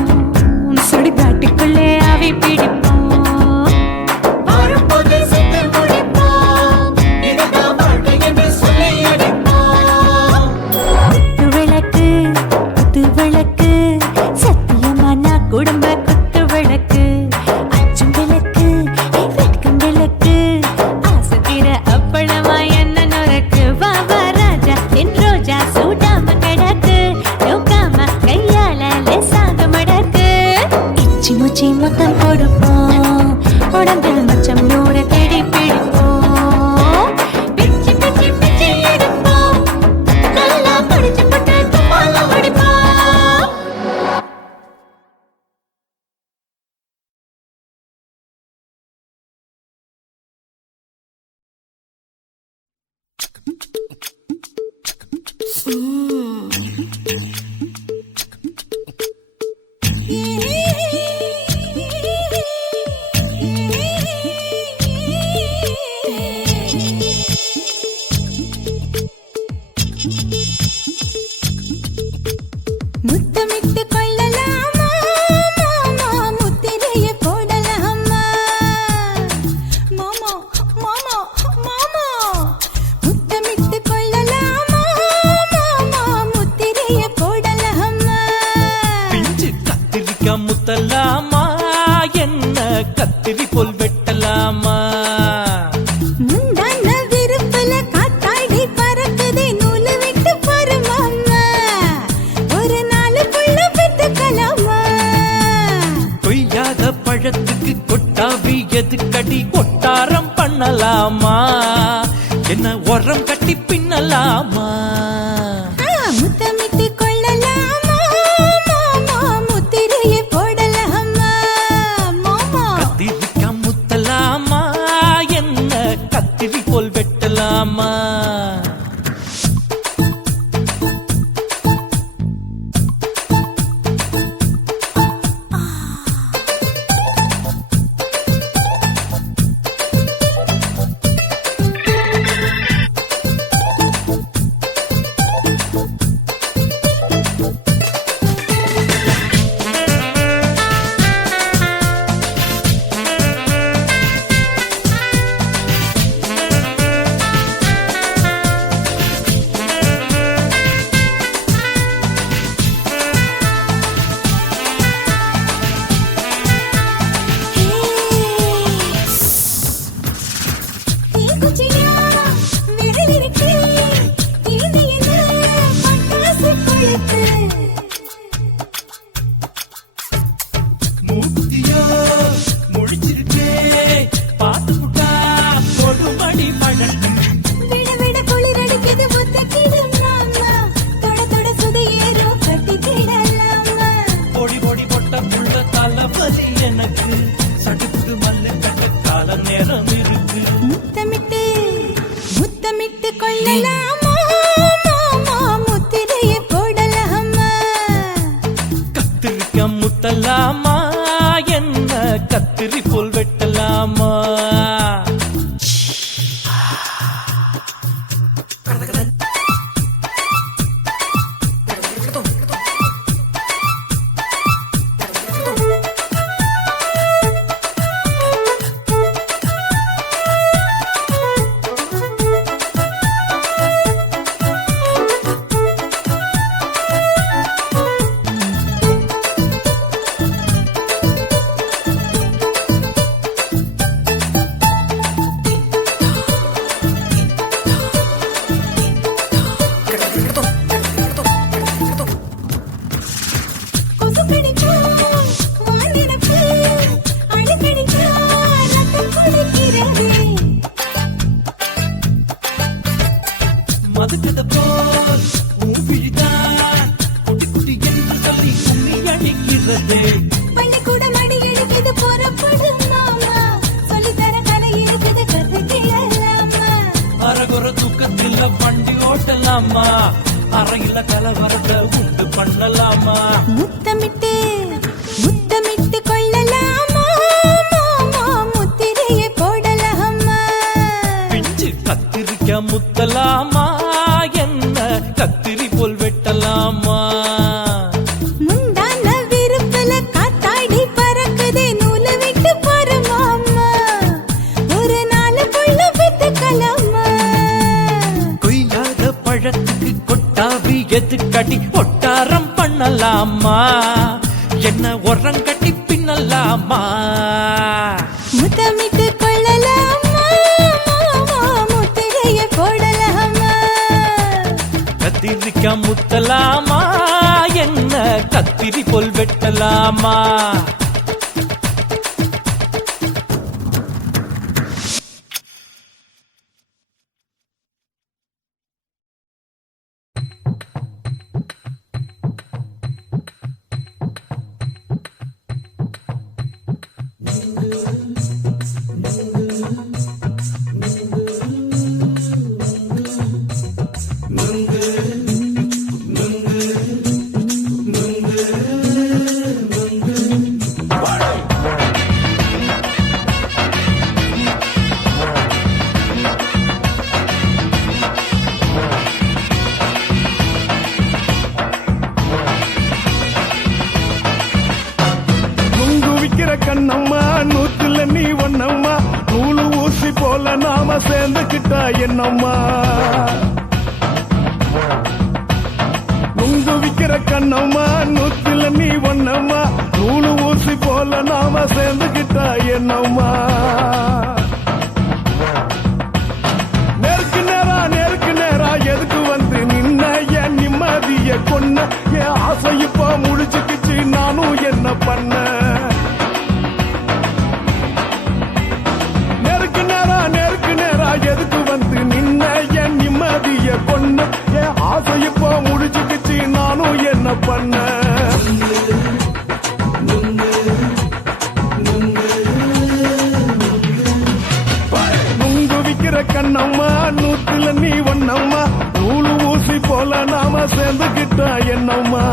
சுடுகாட்டுக்குள்ளே அவை பிடிப்போம் வரும்போது செத்து முடிப்போம் இதுதான் வாழ்க்கை என்று சொல்லி அடிப்போம் குத்து விளக்கு சத்தியமான குடும்ப குத்து விளக்கு அச்சும் விளக்கு வெட்கம் விளக்கு ஆசை தீர அப்பளமா என்ன நொறுக்கு வா வா ராஜா என் ரோஜா சூடாம கிடக்கு நோக்காம கையால லேசாக மடக்கு இச்சி முச்சி மொத்தம் கொடுப்போம் உடம்பில் மச்சம் நூற தேடி பிடிப்போம் பிச்சி பிச்சி பிச்சி எடுப்போம் நல்லா படிச்சு போட்டு துப்பால வடிப்போம் முத்தமிட்டு கொள்ளலாமா மாமா முத்திரையை போடலாமா மாமா மாமா மாமா முத்தமிட்டு கொள்ளலாமா மாமா முத்திரையை போடலாமா பிஞ்சு கத்திரிக்காய் முத்தலாமா என்ன கத்திரி போல் வெட்டலாமா முந்தான விருப்பல காத்தாடி பறக்குதே நூலு விட்டு பாரு மாமா ஒரு நாளுக்குள்ள பெத்துக்கலாமா கொய்யாத பழத்துக்கு கொட்டாவி எதுக்கடி கொட்டாரம் பண்ணலாமா என்ன உரம் கட்டி பின்னலாமா முத்தமிட்டு கொள்ளலாமா மாமா முத்திரையை போடலாமா மாமா கத்திரிக்காய் முத்தலாமா என்ன கத்திரி போல் வெட்டலாமா முத்தலாமா என்ன கத்திரி போல் வெட்டலாமா மதுக்கத போல் விழிதான் குட்டி குட்டி என்று சொல்லி கும்மி அடிக்கிறது பள்ளிக்கூட மடி எடுக்குது புறப்படும் மாமா சொல்லித்தர கலை இருக்குது கத்துக்கலாமா அரகுற தூக்கத்தில் வண்டி ஓட்டலாமா அறையில கலவரத்தை உண்டு பண்ணலாமா முத்தமிட்டு முத்தமிட்டு கொள்ளலாமா மாமா முத்திரையை போடலாமா பிஞ்சு கத்திரிக்க முத்தலாமா என்ன கத்திரி போல் வெட்டலாமா முந்தான விருப்பல காத்தாடி பறக்குதே நூலை விட்டு போற மாமா ஒரு நாளுக்குள்ள வித்துக்கலாமா கொய்யாத பழத்துக்கு கொட்டாவி எதுக்கடி ஒட்டாரம் பண்ணலாமா என்ன உரங்கட்டி பின்னலாமா முத்தமிட்டு கொள்ளலாமா மாமா முத்திரையை போடலாமா கத்திரிக்க முத்தலாமா என்ன கத்திரி போல் வெட்டலாமா நுங்கு விக்கிற கண்ணம்மா நூத்துல நீ ஒன்னம்மா நூலு ஊசி போல நாம சேர்ந்துக்கிட்டா என்னம்மா நுங்கு விக்கிற கண்ணம்மா நூத்துல நீ ஒன்னம்மா நூலு ஊசி போல நாம சேர்ந்துக்கிட்டா என்னம்மா நேருக்கு நேரா எதுக்கு வந்து நின்ன என் நிம்மதிய கொன்ன என் ஆசை இப்ப முடிச்சுக்கிச்சு நானும் என்ன பண்ண நேருக்கு நேரா எதுக்கு வந்து நின்ன என் நிம்மதிய கொன்ன என் ஆசை இப்ப முடிச்சுக்கிச்சு நானும் என்ன பண்ண நுங்கு விக்கிற கண்ணம்மா நூத்துல நீ ஒன்னம்மா நூலு ஊசி போல நாம சேர்ந்துக்கிட்டா என்னம்மா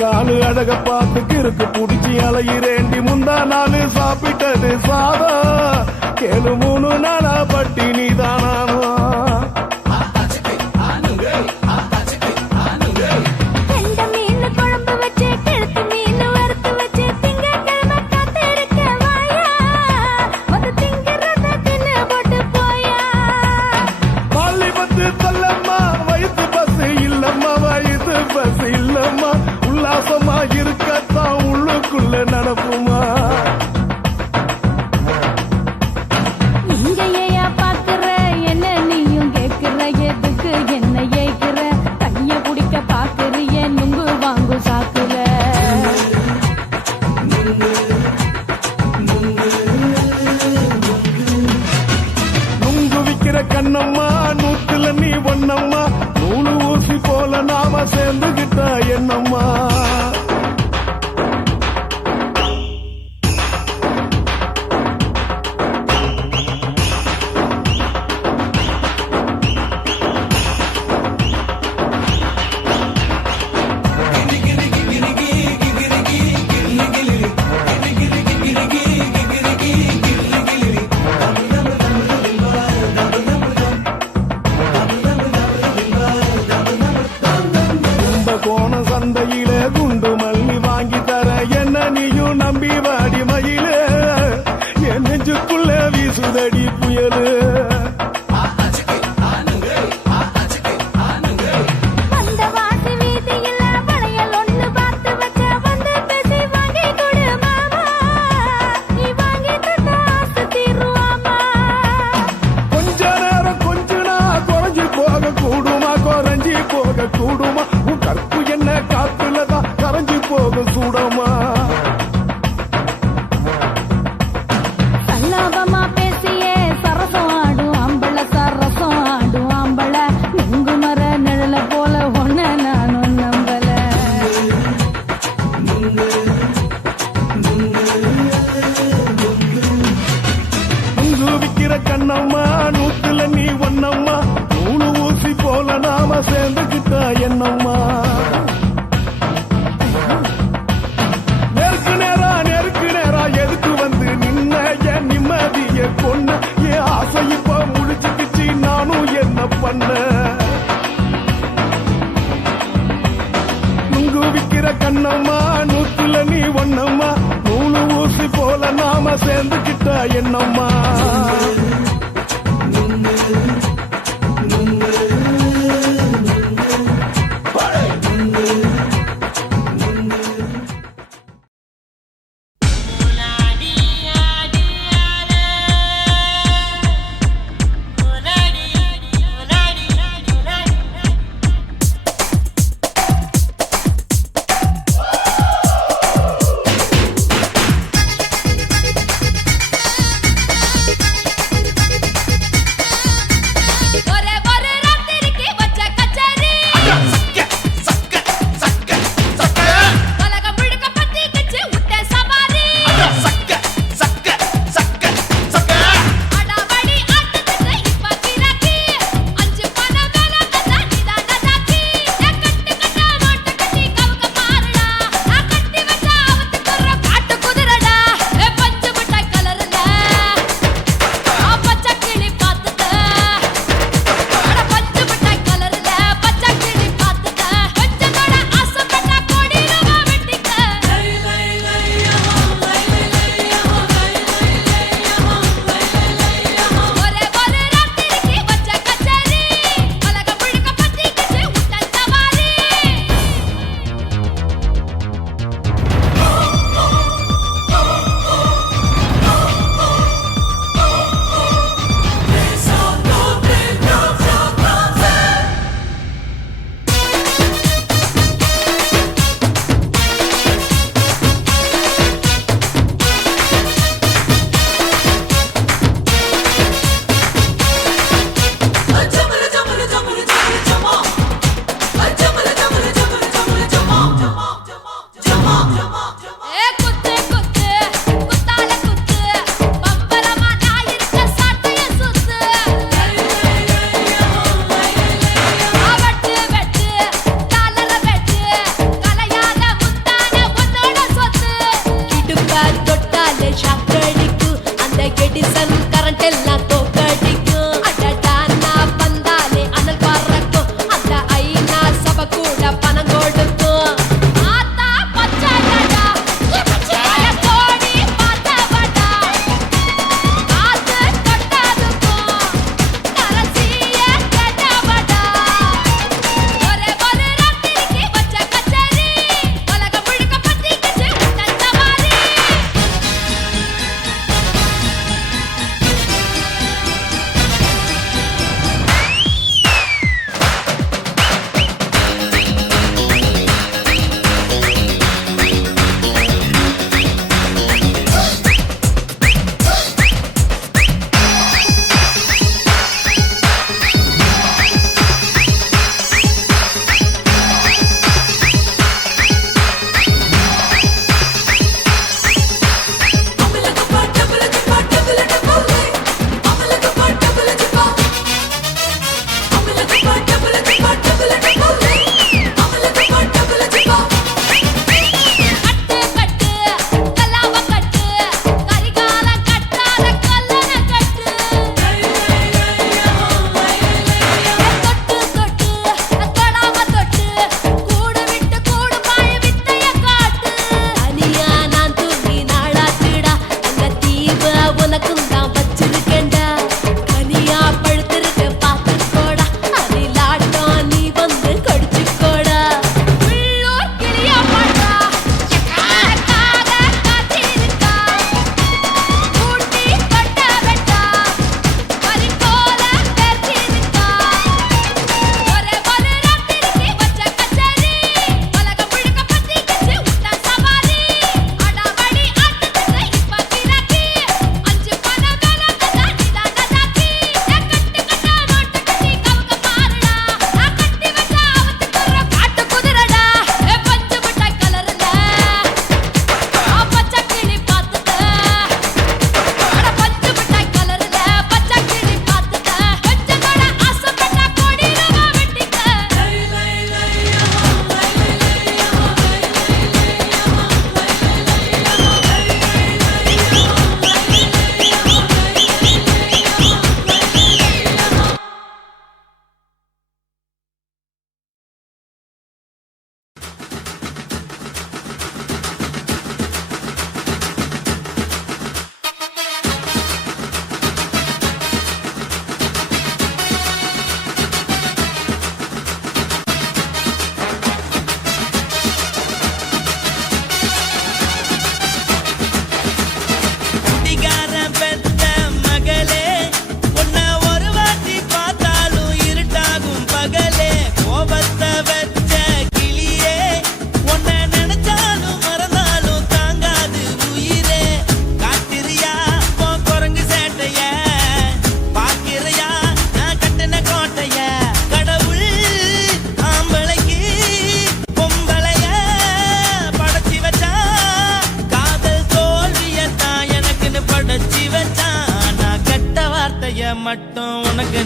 காலு அழக பார்த்து கிறுக்கு புடிச்சி அலையிறேண்டி முந்தா நாலு சாப்பிட்டது சாதம் கேளு 3 நாளா பட்டினி தானாமா கெண்ட மீன் குழம்பு வச்சு கெளுத்து மீன் வறுத்து வச்சு திங்கட்கிழமை காத்திருக்க வாயா வந்து திங்கிறத தின்னு போட்டு போயா பள்ளி பத்து தள்ளம்மா வயிற்று பஸ் இல்லம்மா வயிற்று பஸ் இல்லம்மா உல்லாசமா இருக்கத்தான் உள்ளுக்குள்ள நடப்புமா இங்கேயா பார்க்க கண்ணம்மா நூத்துல நீ ஒன்னம்மா நூலு ஊசி போல நாம சேர்ந்துகிட்டா என்னம்மா கோண சந்தையில குண்டு மல்லி வாங்கி தர என்ன நீயும் நம்பி வாடி மயில என் நெஞ்சுக்குள்ள வீசுதடி புயலு கொஞ்ச நேரம் கொஞ்ச நாள் குறைஞ்சி போக கூடுமா குறைஞ்சி போக கூடுமா உன் கற்பு என்ன காத்துலதான் கரைஞ்சி போக சூடமா சல்லாபமா பேசியே சரசம் ஆடும் ஆம்பள சரசம் ஆடும் ஆம்பள நுங்கு மர நிழல போல ஒன்ன நானும் நம்பல நுங்கு விக்கிற கண்ணம்மா நூத்துல நீ ஒன்னம்மா நூலு ஊசி போல நாம சேர்ந்துகிட்டா என்னம்மா நெருக்கு நேரா எதுக்கு வந்து நின்ன என் நிம்மதிய கொன்ன என் ஆசை இப்ப முடிச்சுக்கிச்சு நானும் என்ன பண்ண நுங்கு விக்கிற கண்ணம்மா நூத்துல நீ ஒன்னம்மா நூலு ஊசி போல நாம சேர்ந்துகிட்டா என்னம்மா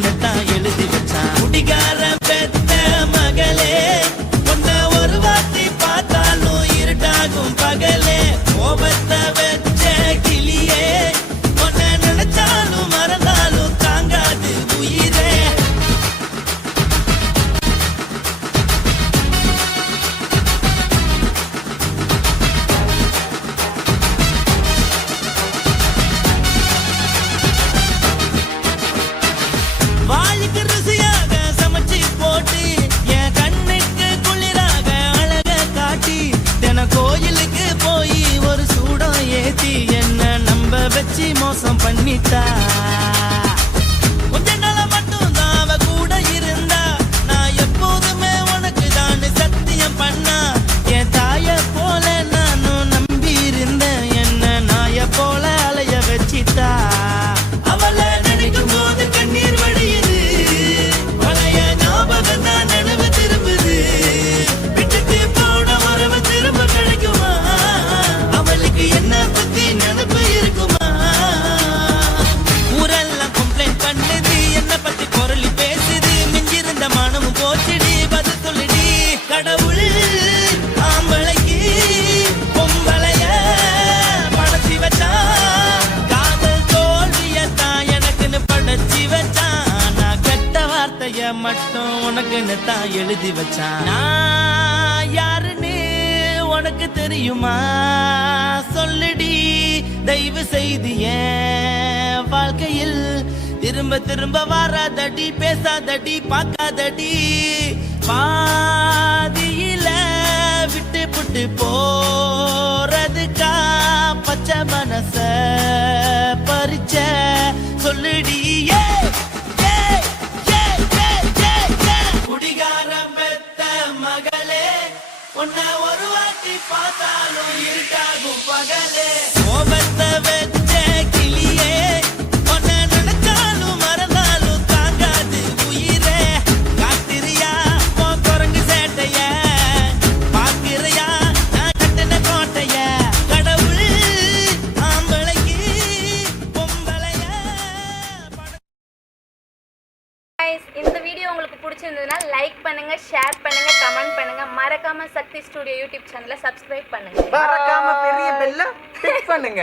உனக்குன்னு தான் எழுதி வச்சான். குடிகார பெத்த மகளே, உன்னை ஒரு வாட்டி பார்த்தாலும் இருட்டாகும் பகலே. கோபத்தை வச்ச கிளியே, உன்னை நினைச்சாலும் மறந்தாலும் தாங்காது உயிரே. வாளுக்கு ருசியாக சமைச்சு போட்டு என் கண்ணுக்கு குளிராக அழக காட்டி தின கோயிலுக்கு போய் ஒரு சூடம் ஏத்தி என்ன நம்ப வச்சு மோசம் பண்ணிட்டா. கொஞ்ச நாள மட்டும் தான் அவ கூட இருந்தா, நான் எப்போதுமே உனக்கு தான் சத்தியம் பண்ணா. என் தாய போல நானும் நம்பி இருந்தேன், என்ன நாய போல அலைய வச்சிட்டா. அவளை நினைக்கும் போது கண்ணீர் வடியுது, பழைய ஞாபகம் தான் நினைவு திரும்புது. விட்டுட்டு போன உறவு திரும்ப கிடைக்குமா? அவளுக்கு என்ன பத்தி நினைப்பு இருக்குமா? ஊரெல்லாம் கம்ப்ளைண்ட் பண்ணுது, என்ன பத்தி குரலி பேசுது. மிஞ்சிருந்த மனமும் போச்சுடி, பதில் சொல்லுடி. கடவுள் ஆம்பளைக்கு பொம்பளைய படைச்சி வச்சான், காதல் தோல்வியத்தான் எனக்குன்னு படைச்சி வச்சான். நான் கெட்ட வார்த்தைய மட்டும் உனக்குன்னு தான் எழுதி வச்சான். நான் யாருன்னு உனக்கு தெரியுமா? சொல்லுடி தயவு செய்து என் வாழ்க்கையில் திரும்ப திரும்ப வராதடி, பேசாதடி, பார்க்காதடி. பாதியில விட்டு புட்டு போறதுக்கா பச்சை மனச பறிச்ச சொல்லுடி. குடிகாரம் பெத்த மகளே, உன்னை ஒரு வாட்டி பார்த்தாலும் இருட்டாகும் பகலே. கோபத்தை வச்ச கிளியே, உன்னை நினைச்சாலும் மறந்தாலும் தாங்காது உயிரே. காத்திரியா உன் குரங்கு சேட்டைய, பாக்கிறையா நான் கட்டின கோட்டைய. கடவுள் ஆம்பளைக்கு பொம்பளைய Guys, இந்த வீடியோ உங்களுக்கு பிடிச்சிருந்ததுன்னா லைக் பண்ணுங்க, ஷேர் பண்ணுங்க, கமெண்ட் பண்ணுங்க. மறக்காம சக்தி ஸ்டுடியோ யூடியூப் சேனலை சப்ஸ்கிரைப் பண்ணுங்க. மறக்காம பெரிய பெல்ல கிளிக் பண்ணுங்க.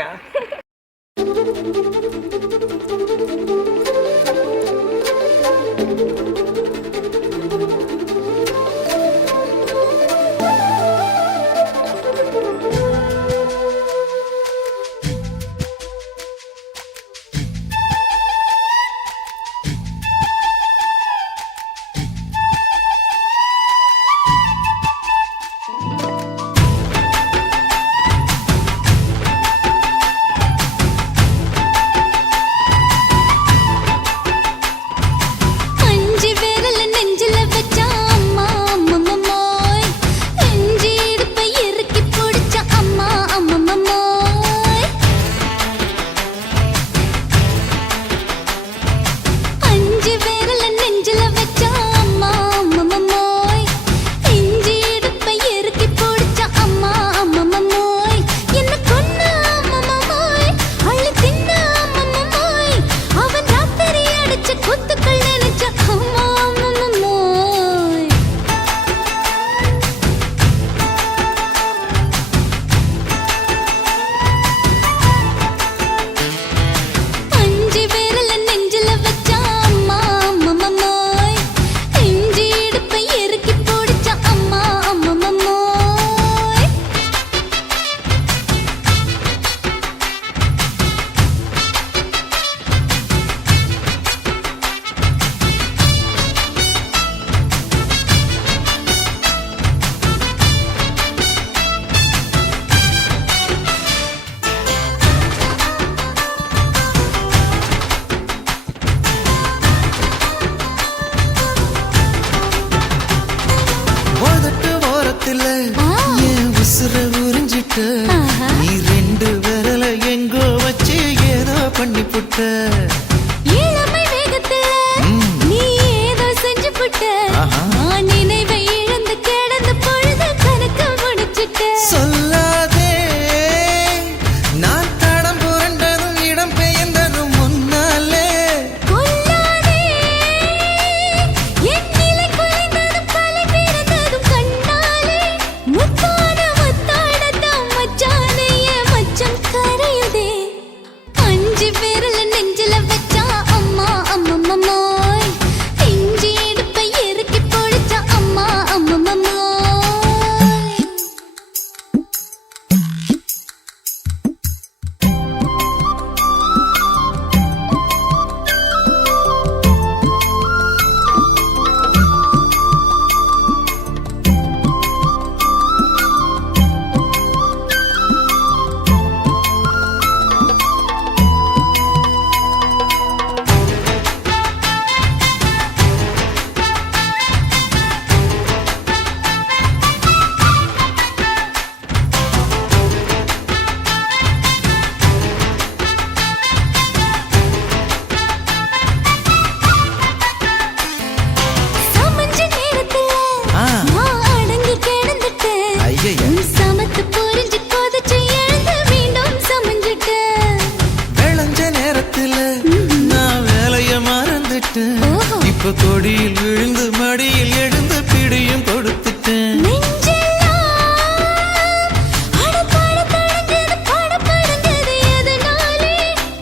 வந்துட்டேன். இப்ப கொடியில் விழுந்து மடியில் எழுந்து பிடியும் கொடுத்துட்டேன்.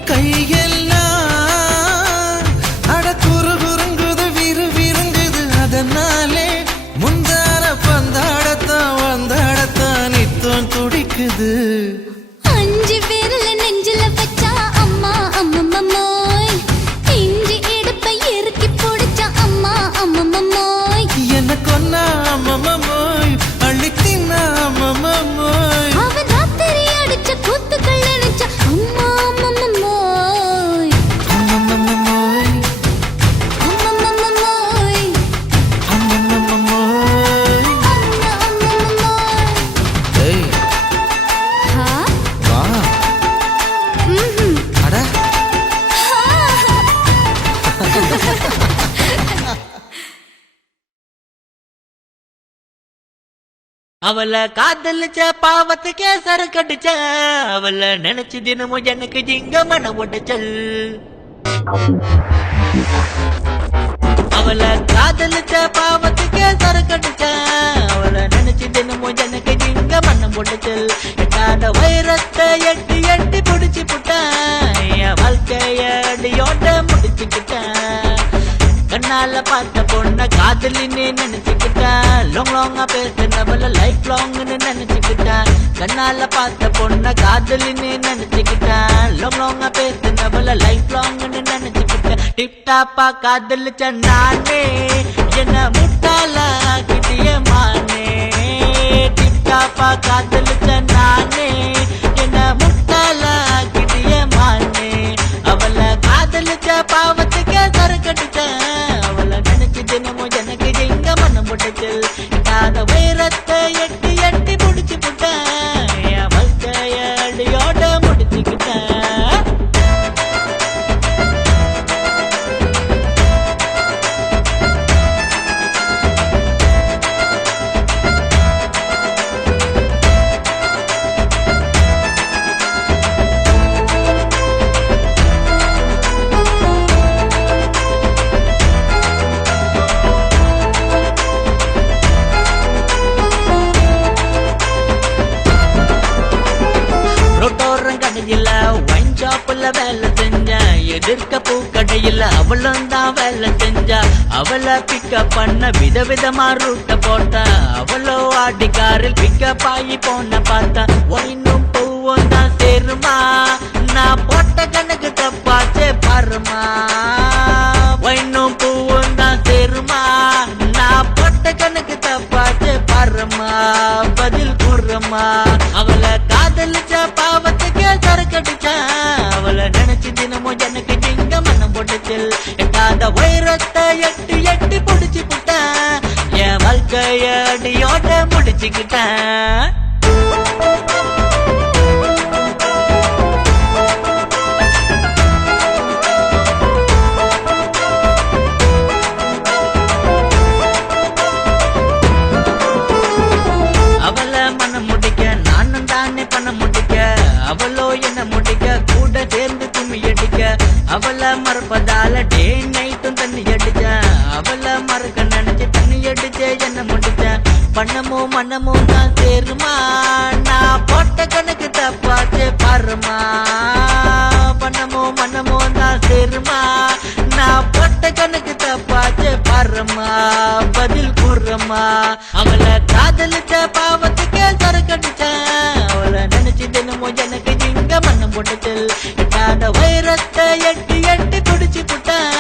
கையெல்லாம் அட குறு குறுங்குது விறு விருங்குது அதனாலே முந்தான பந்தாடத்தான் வந்தாடத்தான் நித்தம் துடிக்குது. 5 பேர்ல நெஞ்சில வச்சா அம்மா அம்மம்மோய் இஞ்சி எடுப்பை இறுக்கி பிடிச்சா அம்மா அம்மம்மோய் என்ன கொன்னா அம்மம்மோய் அள்ளி தின்னா அம்மம்மோய் அவன் ராத்திரி அடிச்ச கூத்துக்கள் நினைச்சா அம்மா அம்மம்மோய் அம்மம்மோய் அம்மம்மோய் அம்மம்மோய். அம்மா அம்மம்மோய். ஏய் ஹா வா அட அவளை காதலிச்ச பாவத்துக்கே சரக்கடிச்ச அவளை நினைச்சு தினமும் எனக்கு ஜிங்க மன உடைச்சல். அவளை காதலிச்ச பாவத்துக்கே சரக்கடிச்ச அவளை நினைச்சு தினமும் எனக்கு ஜிங்க மன உடைச்சல். எட்டாத வைரத்தை எட்டி எட்டி புடிச்சு புட்டேன் என் வாழ்க்கைய அடியோட முடிச்சுக்கிட்டேன். கண்ணால பார்த்த பொண்ண காதலின்னு நினைச்சுக்கிட்டேன். லாங் லாங்கா பேசினவள லைஃப் லாங்னு நினைச்சுக்கிட்டேன். கண்ணால பார்த்த பொண்ண காதலின்னு நினைச்சுக்கிட்டேன். லாங் லாங்கா பேசினவள லைஃப் லாங்னு நினைச்சுக்கிட்டேன். டிப்டாப்பா காதலிச்ச நானே என்ன முட்டாள கிட்டிய மானே. டிப்டாப்பா காதலிச்ச நானே என்ன முட்டாள கிட்டிய மானே. அவளை காதலிச்ச பாவத்துக்கே சரக்கடிச்சேன். அவளை நினைச்சு தினமும் எனக்கு எங்க மனம் முடைச்சல். இல்லாத வைரத்தை எட்டி எட்டி முடிச்சு புட்டேன் என் வாழ்க்கைய அடியோட முடிச்சுக்கிட்டேன். ரோட்டோரங்கடையில வைன் ஷாப்புல வேலை செஞ்சேன். எதிர்க்க பூக்கடையில அவளும் தான் வேலை செஞ்சா. அவளை பிக்கப் பண்ண விதவிதமா ரூட்ட போட்ட. அவளோ ஆடிக்காரில் பிக்கப் ஆகி போன பார்த்தா. ஒயினும் பூவும் தான் சேருமா நான் போட்ட கணக்கு தப்பாச்சே பாருமா. ஒயினும் பூவும் தான் சேருமா நான் போட்ட கணக்கு தப்பாச்சே பாருமா. பதில் கூறுமா. அவளை காதலிச்ச பாவத்துக்கே சரக்கடிச்சேன். அவளை நினைச்சு தினமும் எனக்கு ஜிங்க மனம் போட்டுச்சல். எட்டாத வைரத்தை எட்டி எட்டி புடிச்சு புட்டேன் என் வாழ்க்கைய அடியோட முடிச்சுக்கிட்டேன். அவளை மனம் முடிக்க நானும் தானே பண்ண முடிக்க. அவளோ என்ன முடிக்க கூட சேர்ந்து கும்மி அடிக்க. அவளை மறப்பதால டே நைட்டும் தண்ணி அடிச்ச. அவளை மறக்க நினைச்சு தண்ணி அடிச்ச என்ன முடிச்ச. பண்ணமோ மனமோ தான் சேருமா நான் போட்ட கணக்கு தப்பாச்சு பாருமா. பண்ணமோ மனமோ தான் சேருமா நான் போட்ட கணக்கு தப்பாச்சு பாருமா. பதில் கூறுமா. அவளை காதலிச்ச பாவத்துக்கே சரக்கடிச்சேன். அவளை நினைச்சு தினமும் எனக்கு ஜிங்க மனம் போட்டுச்சல். எட்டாத வைரத்தை எட்டி எட்டி குடிச்சு புட்டேன்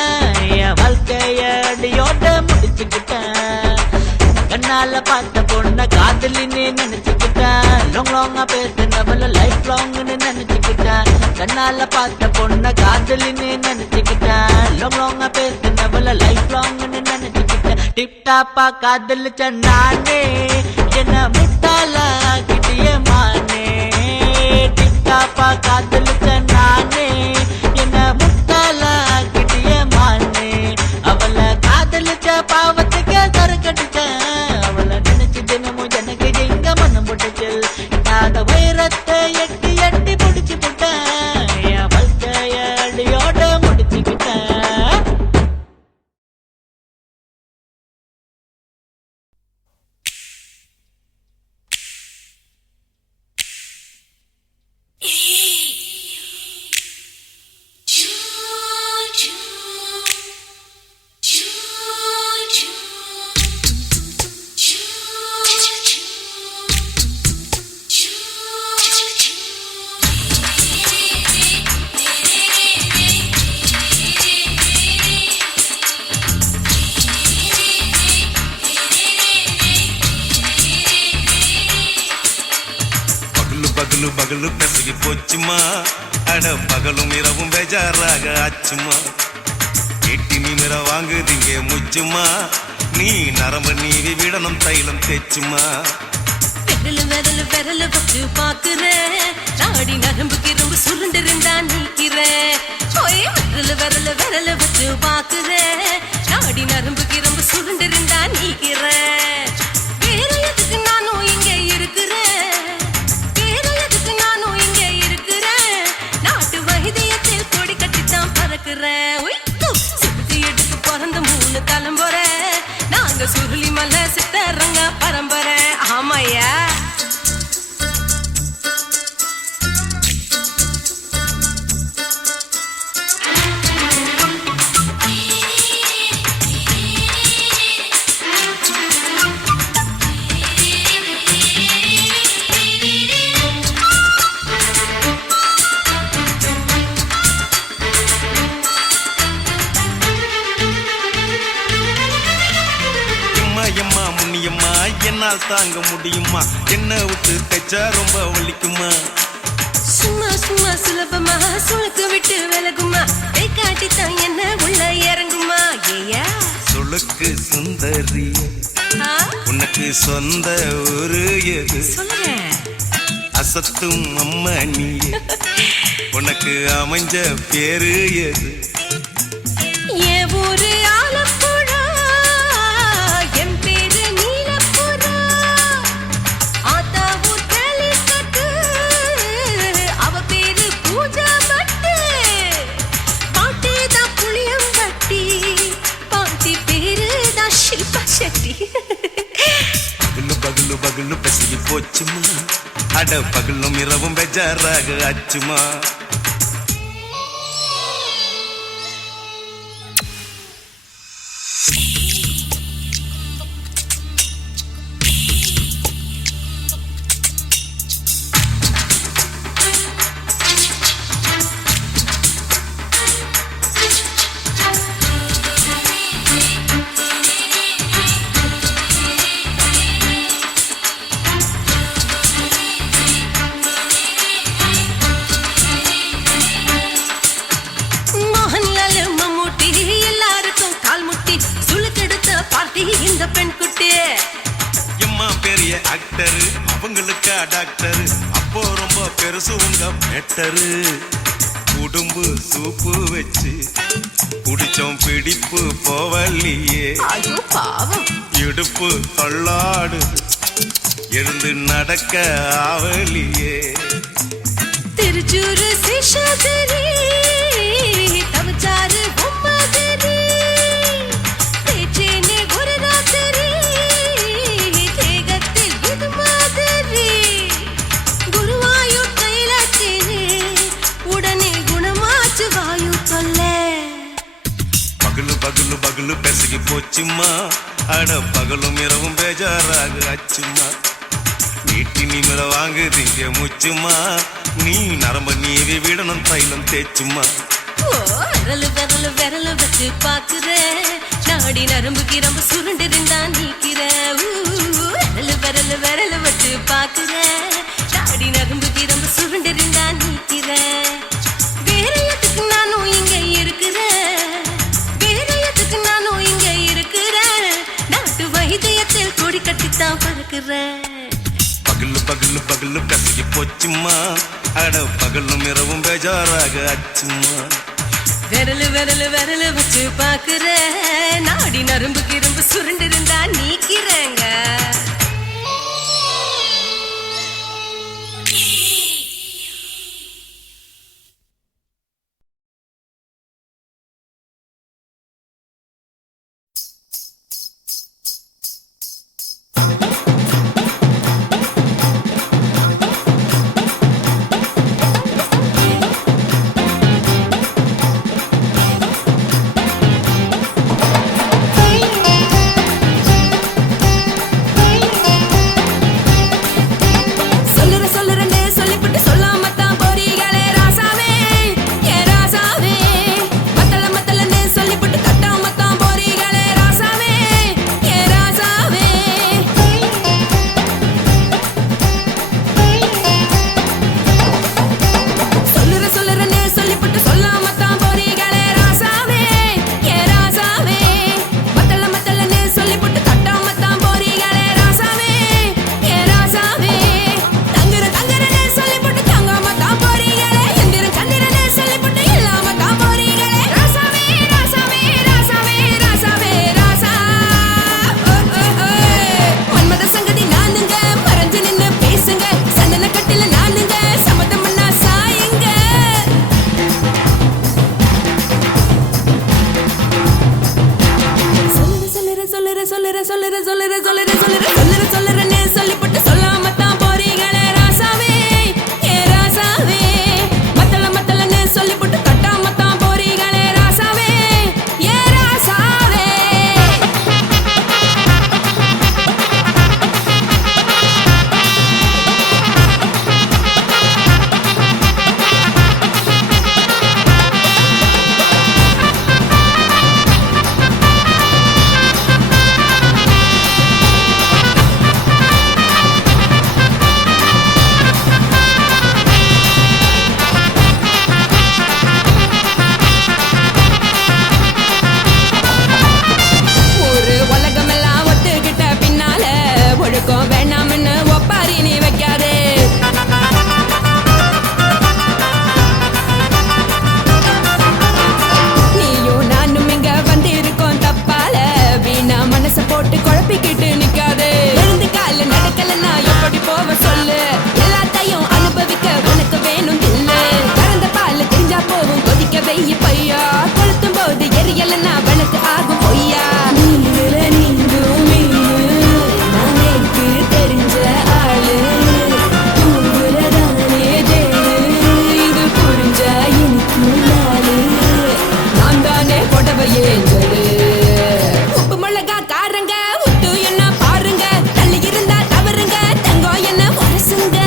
என் வாழ்க்கைய அடியோட முடிச்சுக்கிட்டேன். கண்ணால பார்த்த பொண்ண காதலின்னு நினைச்சுக்கிட்டேன். லாங் லாங்கா பேசினவள லைஃப் லாங்னு நினைச்சுக்கிட்டேன். கண்ணால பார்த்த பொண்ண காதலின்னு நினைச்சுக்கிட்டேன். லாங் லாங்கா பேசினவள லைஃப் லாங்னு நினைச்சுக்கிட்டேன். டிப்டாப்பா காதலிச்ச நானே என்ன முட்டாள கிட்டிய மானே. டிப்டாப்பா காதலிச்ச நானே என்ன முட்டாள கிட்டிய மானே. அவளை காதலிச்ச பாவத்துக்கே சரக்கடிச்சேன். அவளை நினைச்சு தினமும் எனக்கு எங்க மனம் போட்டுச்சல். இல்லாத வைரத்தை எட்டி எட்டி புடிச்சு புட்டேன் என் வாழ்க்கைய அடியோட முடிச்சுக்கிட்டேன். பகலு பகலு கசகி போச்சுமா அட பகலும் இரவும் பேஜாராக ஆச்சுமா எட்டி நிமிர வாங்குதிங்க முச்சுமா நீ நரம்பு நீவி விடணும் தைலம் தேச்சுமா விரல் விரல் விரல் வச்சு பாக்குறேன் நாடி நரம்புக்கு ரொம்ப சுருண்டிருந்தா நீக்கிறேன் ஓய் விரல் விரல் விரல் வச்சு பாக்குறேன் நாடி நரம்புக்கு ரொம்ப சுருண்டிருந்தா நீக்கிறேன் வேற எதுக்கு நானும் இங்க இருக்கிறேன் வேற எதுக்கு நானும் இங்க இருக்கிறேன் நாட்டு வைத்தியத்தில் கொடி கட்டித்தான் பறக்கிறேன் சிறுக்கு எடுத்து பிறந்த 3 தலைமுறை நாங்க சுருளி மலை சித்தரங்க பரம்பரை ஆமாயா எம்மா முன்னியம்மா என்னால் தாங்க முடியுமா என்ன விட்டு தைச்சா ரொம்ப வலிக்குமா சும்மா சும்மா சுலபமா சுளுக்கு விட்டு விலகுமா கை காட்டித்தான் என்ன உள்ள இறங்குமா ஏயா சுளுக்கு சுந்தரி உனக்கு சொந்த ஊரு எது சொல்றேன் அசத்தும் அம்மா நீ உனக்கு அமைஞ்ச பேரு எது என் ஊரு ஆலப்புழா என் பேரு நீலப்புறா ஆத்தா ஊர் கேலிக்கட்டு அவ பேரு பூஜா பட்டு பாட்டி தான் புளியம் கட்டி பாட்டி பேரு தான் ஷில்பா செட்டி பகலு பகலு பகலு பசிக்கு போச்சுமா அட பகலும் இரவும் பெஜாராக ஆச்சுமா இந்த பெண் குட்டி எம்மா பெரிய ஆக்டரு அவங்களுக்கா டாக்டரு அப்போ ரொம்ப பெருசு உங்க மேட்டரு குடும்பு சூப்பு வச்சு குடிச்சோம் பிடிப்பு போவல்லையே ஐயோ பாவம் இடுப்பு தள்ளாடு எழுந்து நடக்க ஆவலியே திருச்சூரு சிஷாதிரி தவச்சாரு பொம்மதிரி தேச்சேனே ஒரு ராத்திரி தேகத்தில் இது மாதிரி குருவாயூர் தைலத்திலே உடனே குணமாச்சு வாயு சொல்ல பகலு பகலு பகலு பெசகி போச்சுமா அட பகலும் இரவும் பேஜாராக ஆச்சுமா நீட்டி நிமிர வாங்குதிங்க முச்சுமா நீ நரம்ப நீவி விடணும் தைலம் தேச்சுமா விரல் விரல் விரல் வச்சு பாக்குறேன் நாடி நரம்பு கிரம்பு சுருண்டு இருந்தா நீக்கிறேன் விரல் விரல் விரல் வச்சு பாக்குறேன் நாடி நரம்பு கிரம்பு சுருண்டு இருந்தா நீக்கிறேன் வேற எதுக்கு நானும் இங்க இருக்கிறேன் வேற எதுக்கு நானும் இங்க இருக்கிறேன் நாட்டு வைத்தியத்தில் கொடி கட்டித்தான் பறக்கிறேன் பகலு பகலு பகலு கசகி போச்சுமா அட பகலும் இரவும் பேஜாராக ஆச்சுமா விரல் விரல் விரல் வச்சு பாக்குறேன் நாடி நரம்பு கிரம்பு சுருண்டு இருந்தா நீக்கிறேங்க சொல்லுறேன்னு சொல்லிப்பட்டு சொல்லாம தான் போறீங்களே ராசாவே ஏ ராசாவே மத்தலன்னு சொல்லிப்பட்டு தட்டாம தான் போறீங்களே ராசாவே ஏ ராசாவே வேணாம்னு ஒப்பாரி நீ வைக்காதே நீயும் நானும் இங்க வந்து இருக்கோம் தப்பால வீணா மனச போட்டு குழப்பிக்கிட்டு நிக்காதே எழுந்து கால நடக்கலன்னா எப்படி போவ சொல்லு எல்லாத்தையும் அனுபவிக்க உனக்கு வேணும் இல்லு கறந்த பால் தெரிஞ்சா போவும் கொதிக்க வெய்ய பையா கொளுத்தும் போது எரியலன்னா வழக்கு ஆகும் பொய்யா உப்பு மிளகா காரங்க உத்து என்ன பாருங்க தள்ளி இருந்தா தவறுங்க தங்கம் என்ன வரசுங்க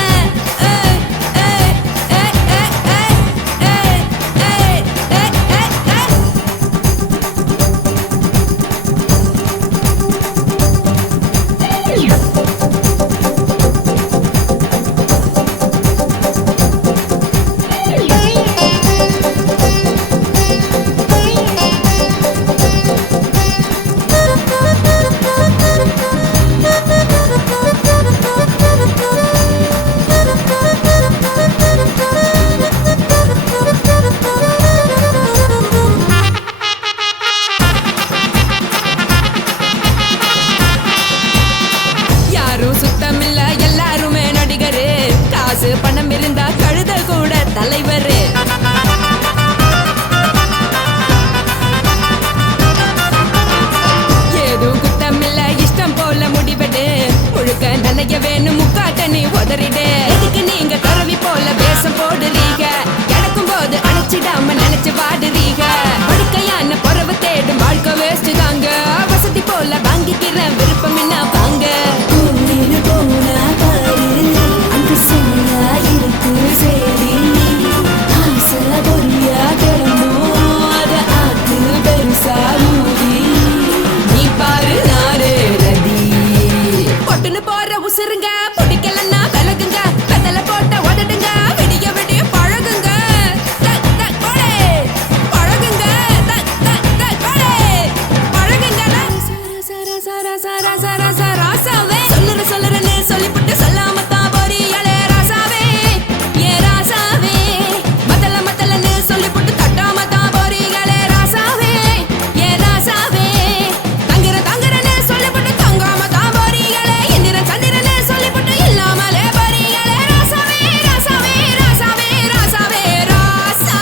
பணம் இருந்தா கழுத கூட தலைவரு ஏதும் குத்தமில்ல இஷ்டம் போல முடிவெடு முழுக்க நனைய வேணும் முக்காட்ட நீ உதறிடு இதுக்கு நீங்க கரவி போல வேஷம் போடுறீங்க கிடக்கும் போது அணைச்சிடாம நினைச்சு வாடுறீங்க படுக்கையான பொறவை தேடும் வாழ்க்கை வேஸ்ட் தாங்க வசதி போல வாங்கிக்கிறேன் விருப்பம் என்ன வாங்க நீ பாரு நாரே ரதி பொட்டுன்னு போற உசுருங்க பிடிக்கலன்னா விலகுங்க கதல போட்ட உதடுங்க விடிய விடிய பழகுங்க பழகுங்க பழகுங்க ராசாவே சொல்லுறேன்னு சொல்லிவிட்டு சொல்லாம தான் போறீங்களே ராசாவே ஏ ராசாவே மத்தலன்னு சொல்லிவிட்டு தட்டாம தான் போறீங்களே ராசாவே ஏ ராசாவே தங்குறேன்னு சொல்லிவிட்டு தங்காம தான் போறீங்களே இந்திரன் சந்திரன்னு சொல்லிவிட்டு இல்லாமலே போறீங்களே ராசாவே ராசாவே ராசாவே ராசாவே ராசா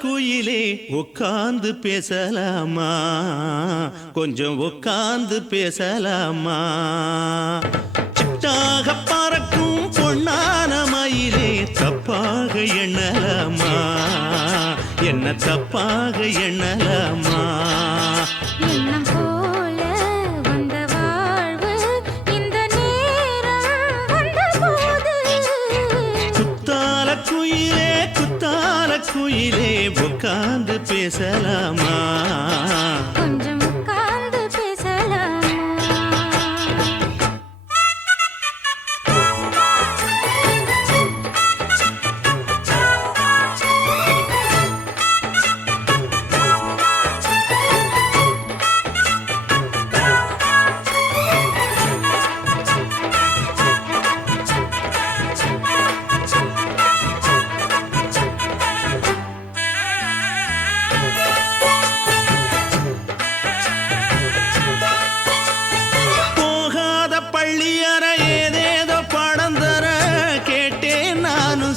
குயிலே உட்கார்ந்து பேசலாமா கொஞ்சம் உட்கார்ந்து பேசலாமா சிட்டாக பறக்கும் பொன்னான மயிலே தப்பாக எண்ணலாமா என்ன தப்பாக எண்ணலாமா எண்ணம் போல வந்த வாழ்வு இந்த நேரம் வந்த குயிலே உட்கார்ந்து பேசலாமா கொஞ்சம் உட்கார்ந்து பேசலாமா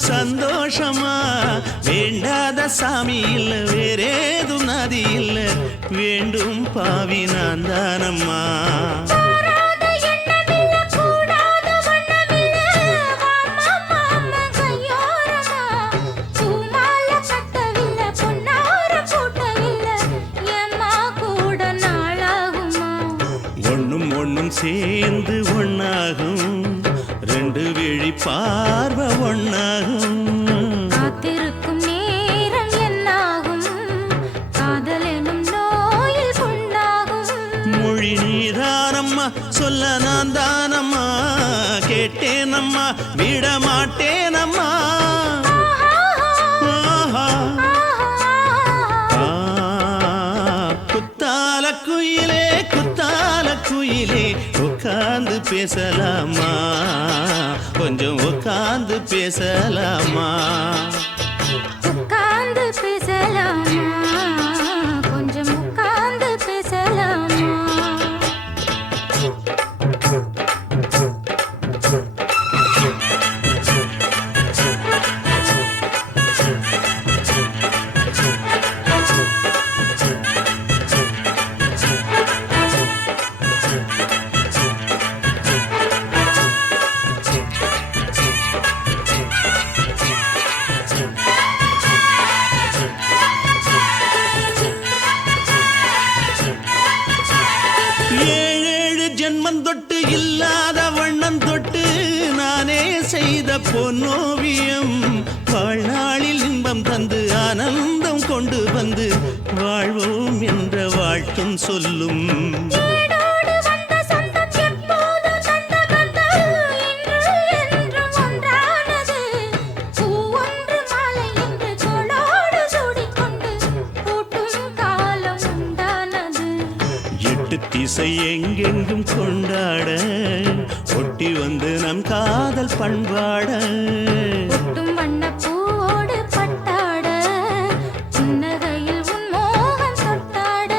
சந்தோஷமா வேண்டாத சாமி இல்ல வேறேது நதி இல்ல வேண்டும் பாவி நான் தானம்மா ஒண்ணும் ஒண்ணும் சேர்ந்து ஒன்னாகும் ரெண்டு விழி பார்வை ஒன்னாகும் காத்திருக்கும் நேரம் என்னாகும் காதல் எனும் நோயில் புண்ணாகும் மொழி நீதானம்மா சொல்ல நான் தானம்மா கேட்டேனம்மா விட மாட்டேனம்மா குத்தால குயிலே குத்தால குயிலே உட்கார்ந்து பேசலாமா கொஞ்சம் உட்கார்ந்து பேசலாமா உட்கார்ந்து பேசலாமா கொஞ்சம் உட்கார்ந்து பேசலாமா தொட்டு இல்லாத வண்ணம் தொட்டு நானே செய்த பொன்னோவியம் வாழ்நாளில் இன்பம் தந்து ஆனந்தம் கொண்டு வந்து வாழ்வோம் என்ற வாழ்த்தும் சொல்லும் திசை எங்கெங்கும் கொண்டாட ஒட்டி வந்து நம் காதல் பண்பாட வண்ண பூவோடு பட்டாட புன்னகையில் உன் மோகம் தொட்டாட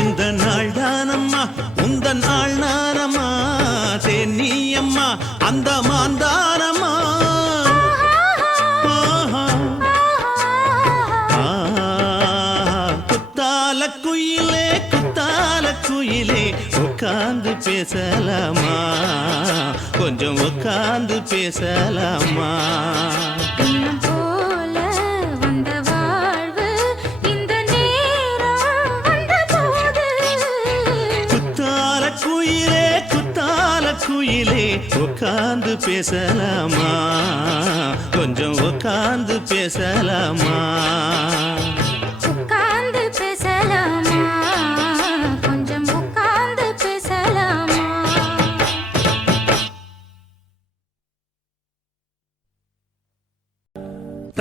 இந்த நாள் தானம்மா உந்த நாள் நானம்மா தென்னியம்மா அந்த மாந்தானம்மா குத்தால குயிலே குத்தால குயிலே உட்கார்ந்து பேசலாமா கொஞ்சம் உட்கார்ந்து பேசலாமா போல வந்த வாழ்வு இந்த நேரம் வந்த போது குத்தால குயிலே குத்தால குயிலே உட்கார்ந்து பேசலாமா கொஞ்சம் உட்கார்ந்து பேசலாமா உட்கார்ந்து பேசலாமா கொஞ்சம் உட்கார்ந்து பேசலாமா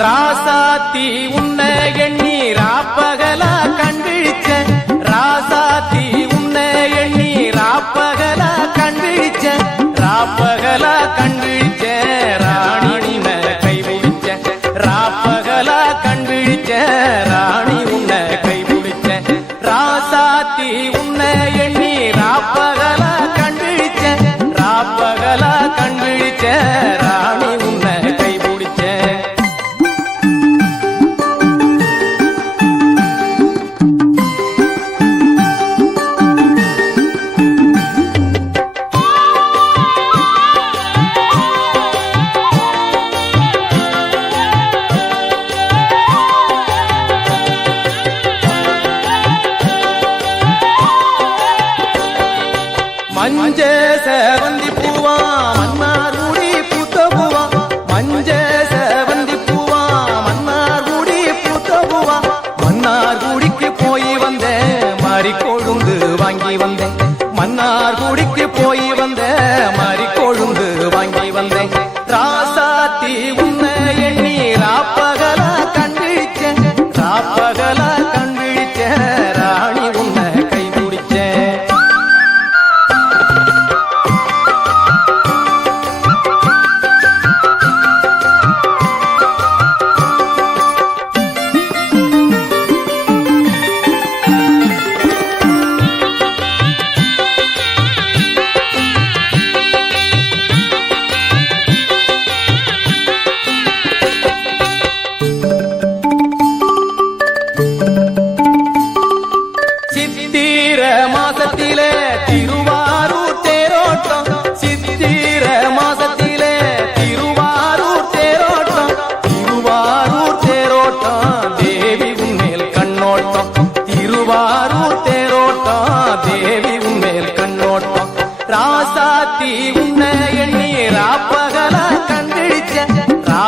ராசாத்தி உன்னை எண்ணி ராப்பகலா கண்விழிச்ச ராசாத்தி உன்னை எண்ணி ராப்பகலா கண்விழிச்ச ராப்பகலா கண்விழிச்ச ராணி மேல கை பிடிச்ச ராப்பகலா கண்விழிச்ச ராணி உன்னை கை பிடிச்ச ராசாத்தி உன்னை எண்ணி ராப்பகலா கண்விழிச்ச ராப்பகலா கண்விழிச்ச ராணி உன்னை கை பிடிச்ச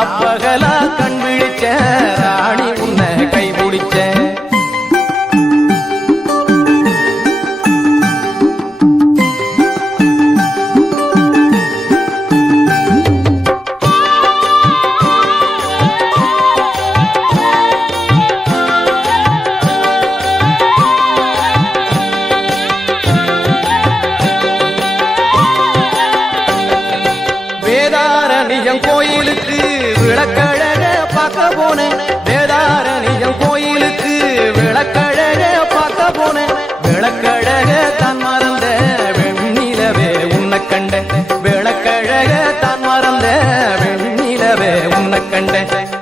ராப்பகலா கண் விழிச்ச ராணி உன்னை கை பிடிச்ச வேதாரண்யம் கோயிலுக்கு விளக்கழக பார்க்க போனேன் வேதாரண்யம் கோயிலுக்கு விளக்கழக பார்க்க போனேன் விளக்கழக தான் மறந்த வெண்ணிலவே உன்னை கண்ட விளக்கழக தான் மறந்த வெண்ணிலவே உன்னை கண்ட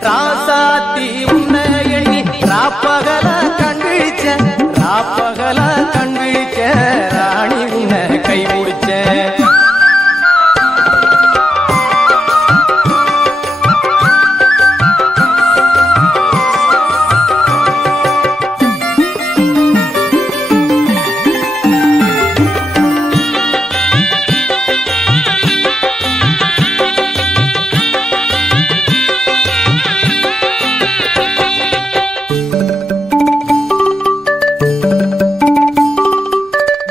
ராசாத்தி உன்னை எண்ணி ராப்பகலா கண் விழிச்ச ராப்பகலா கண் விழிச்ச ராணி உன்னை கை பிடிச்ச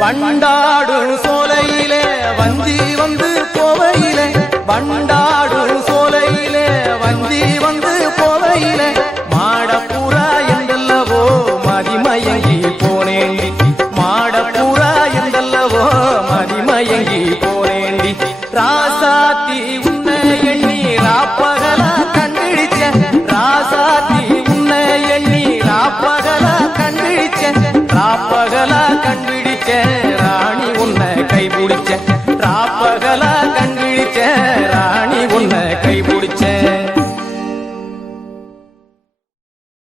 வண்டாடும் சோலையிலே வஞ்சி வந்து போவையிலே வண்டா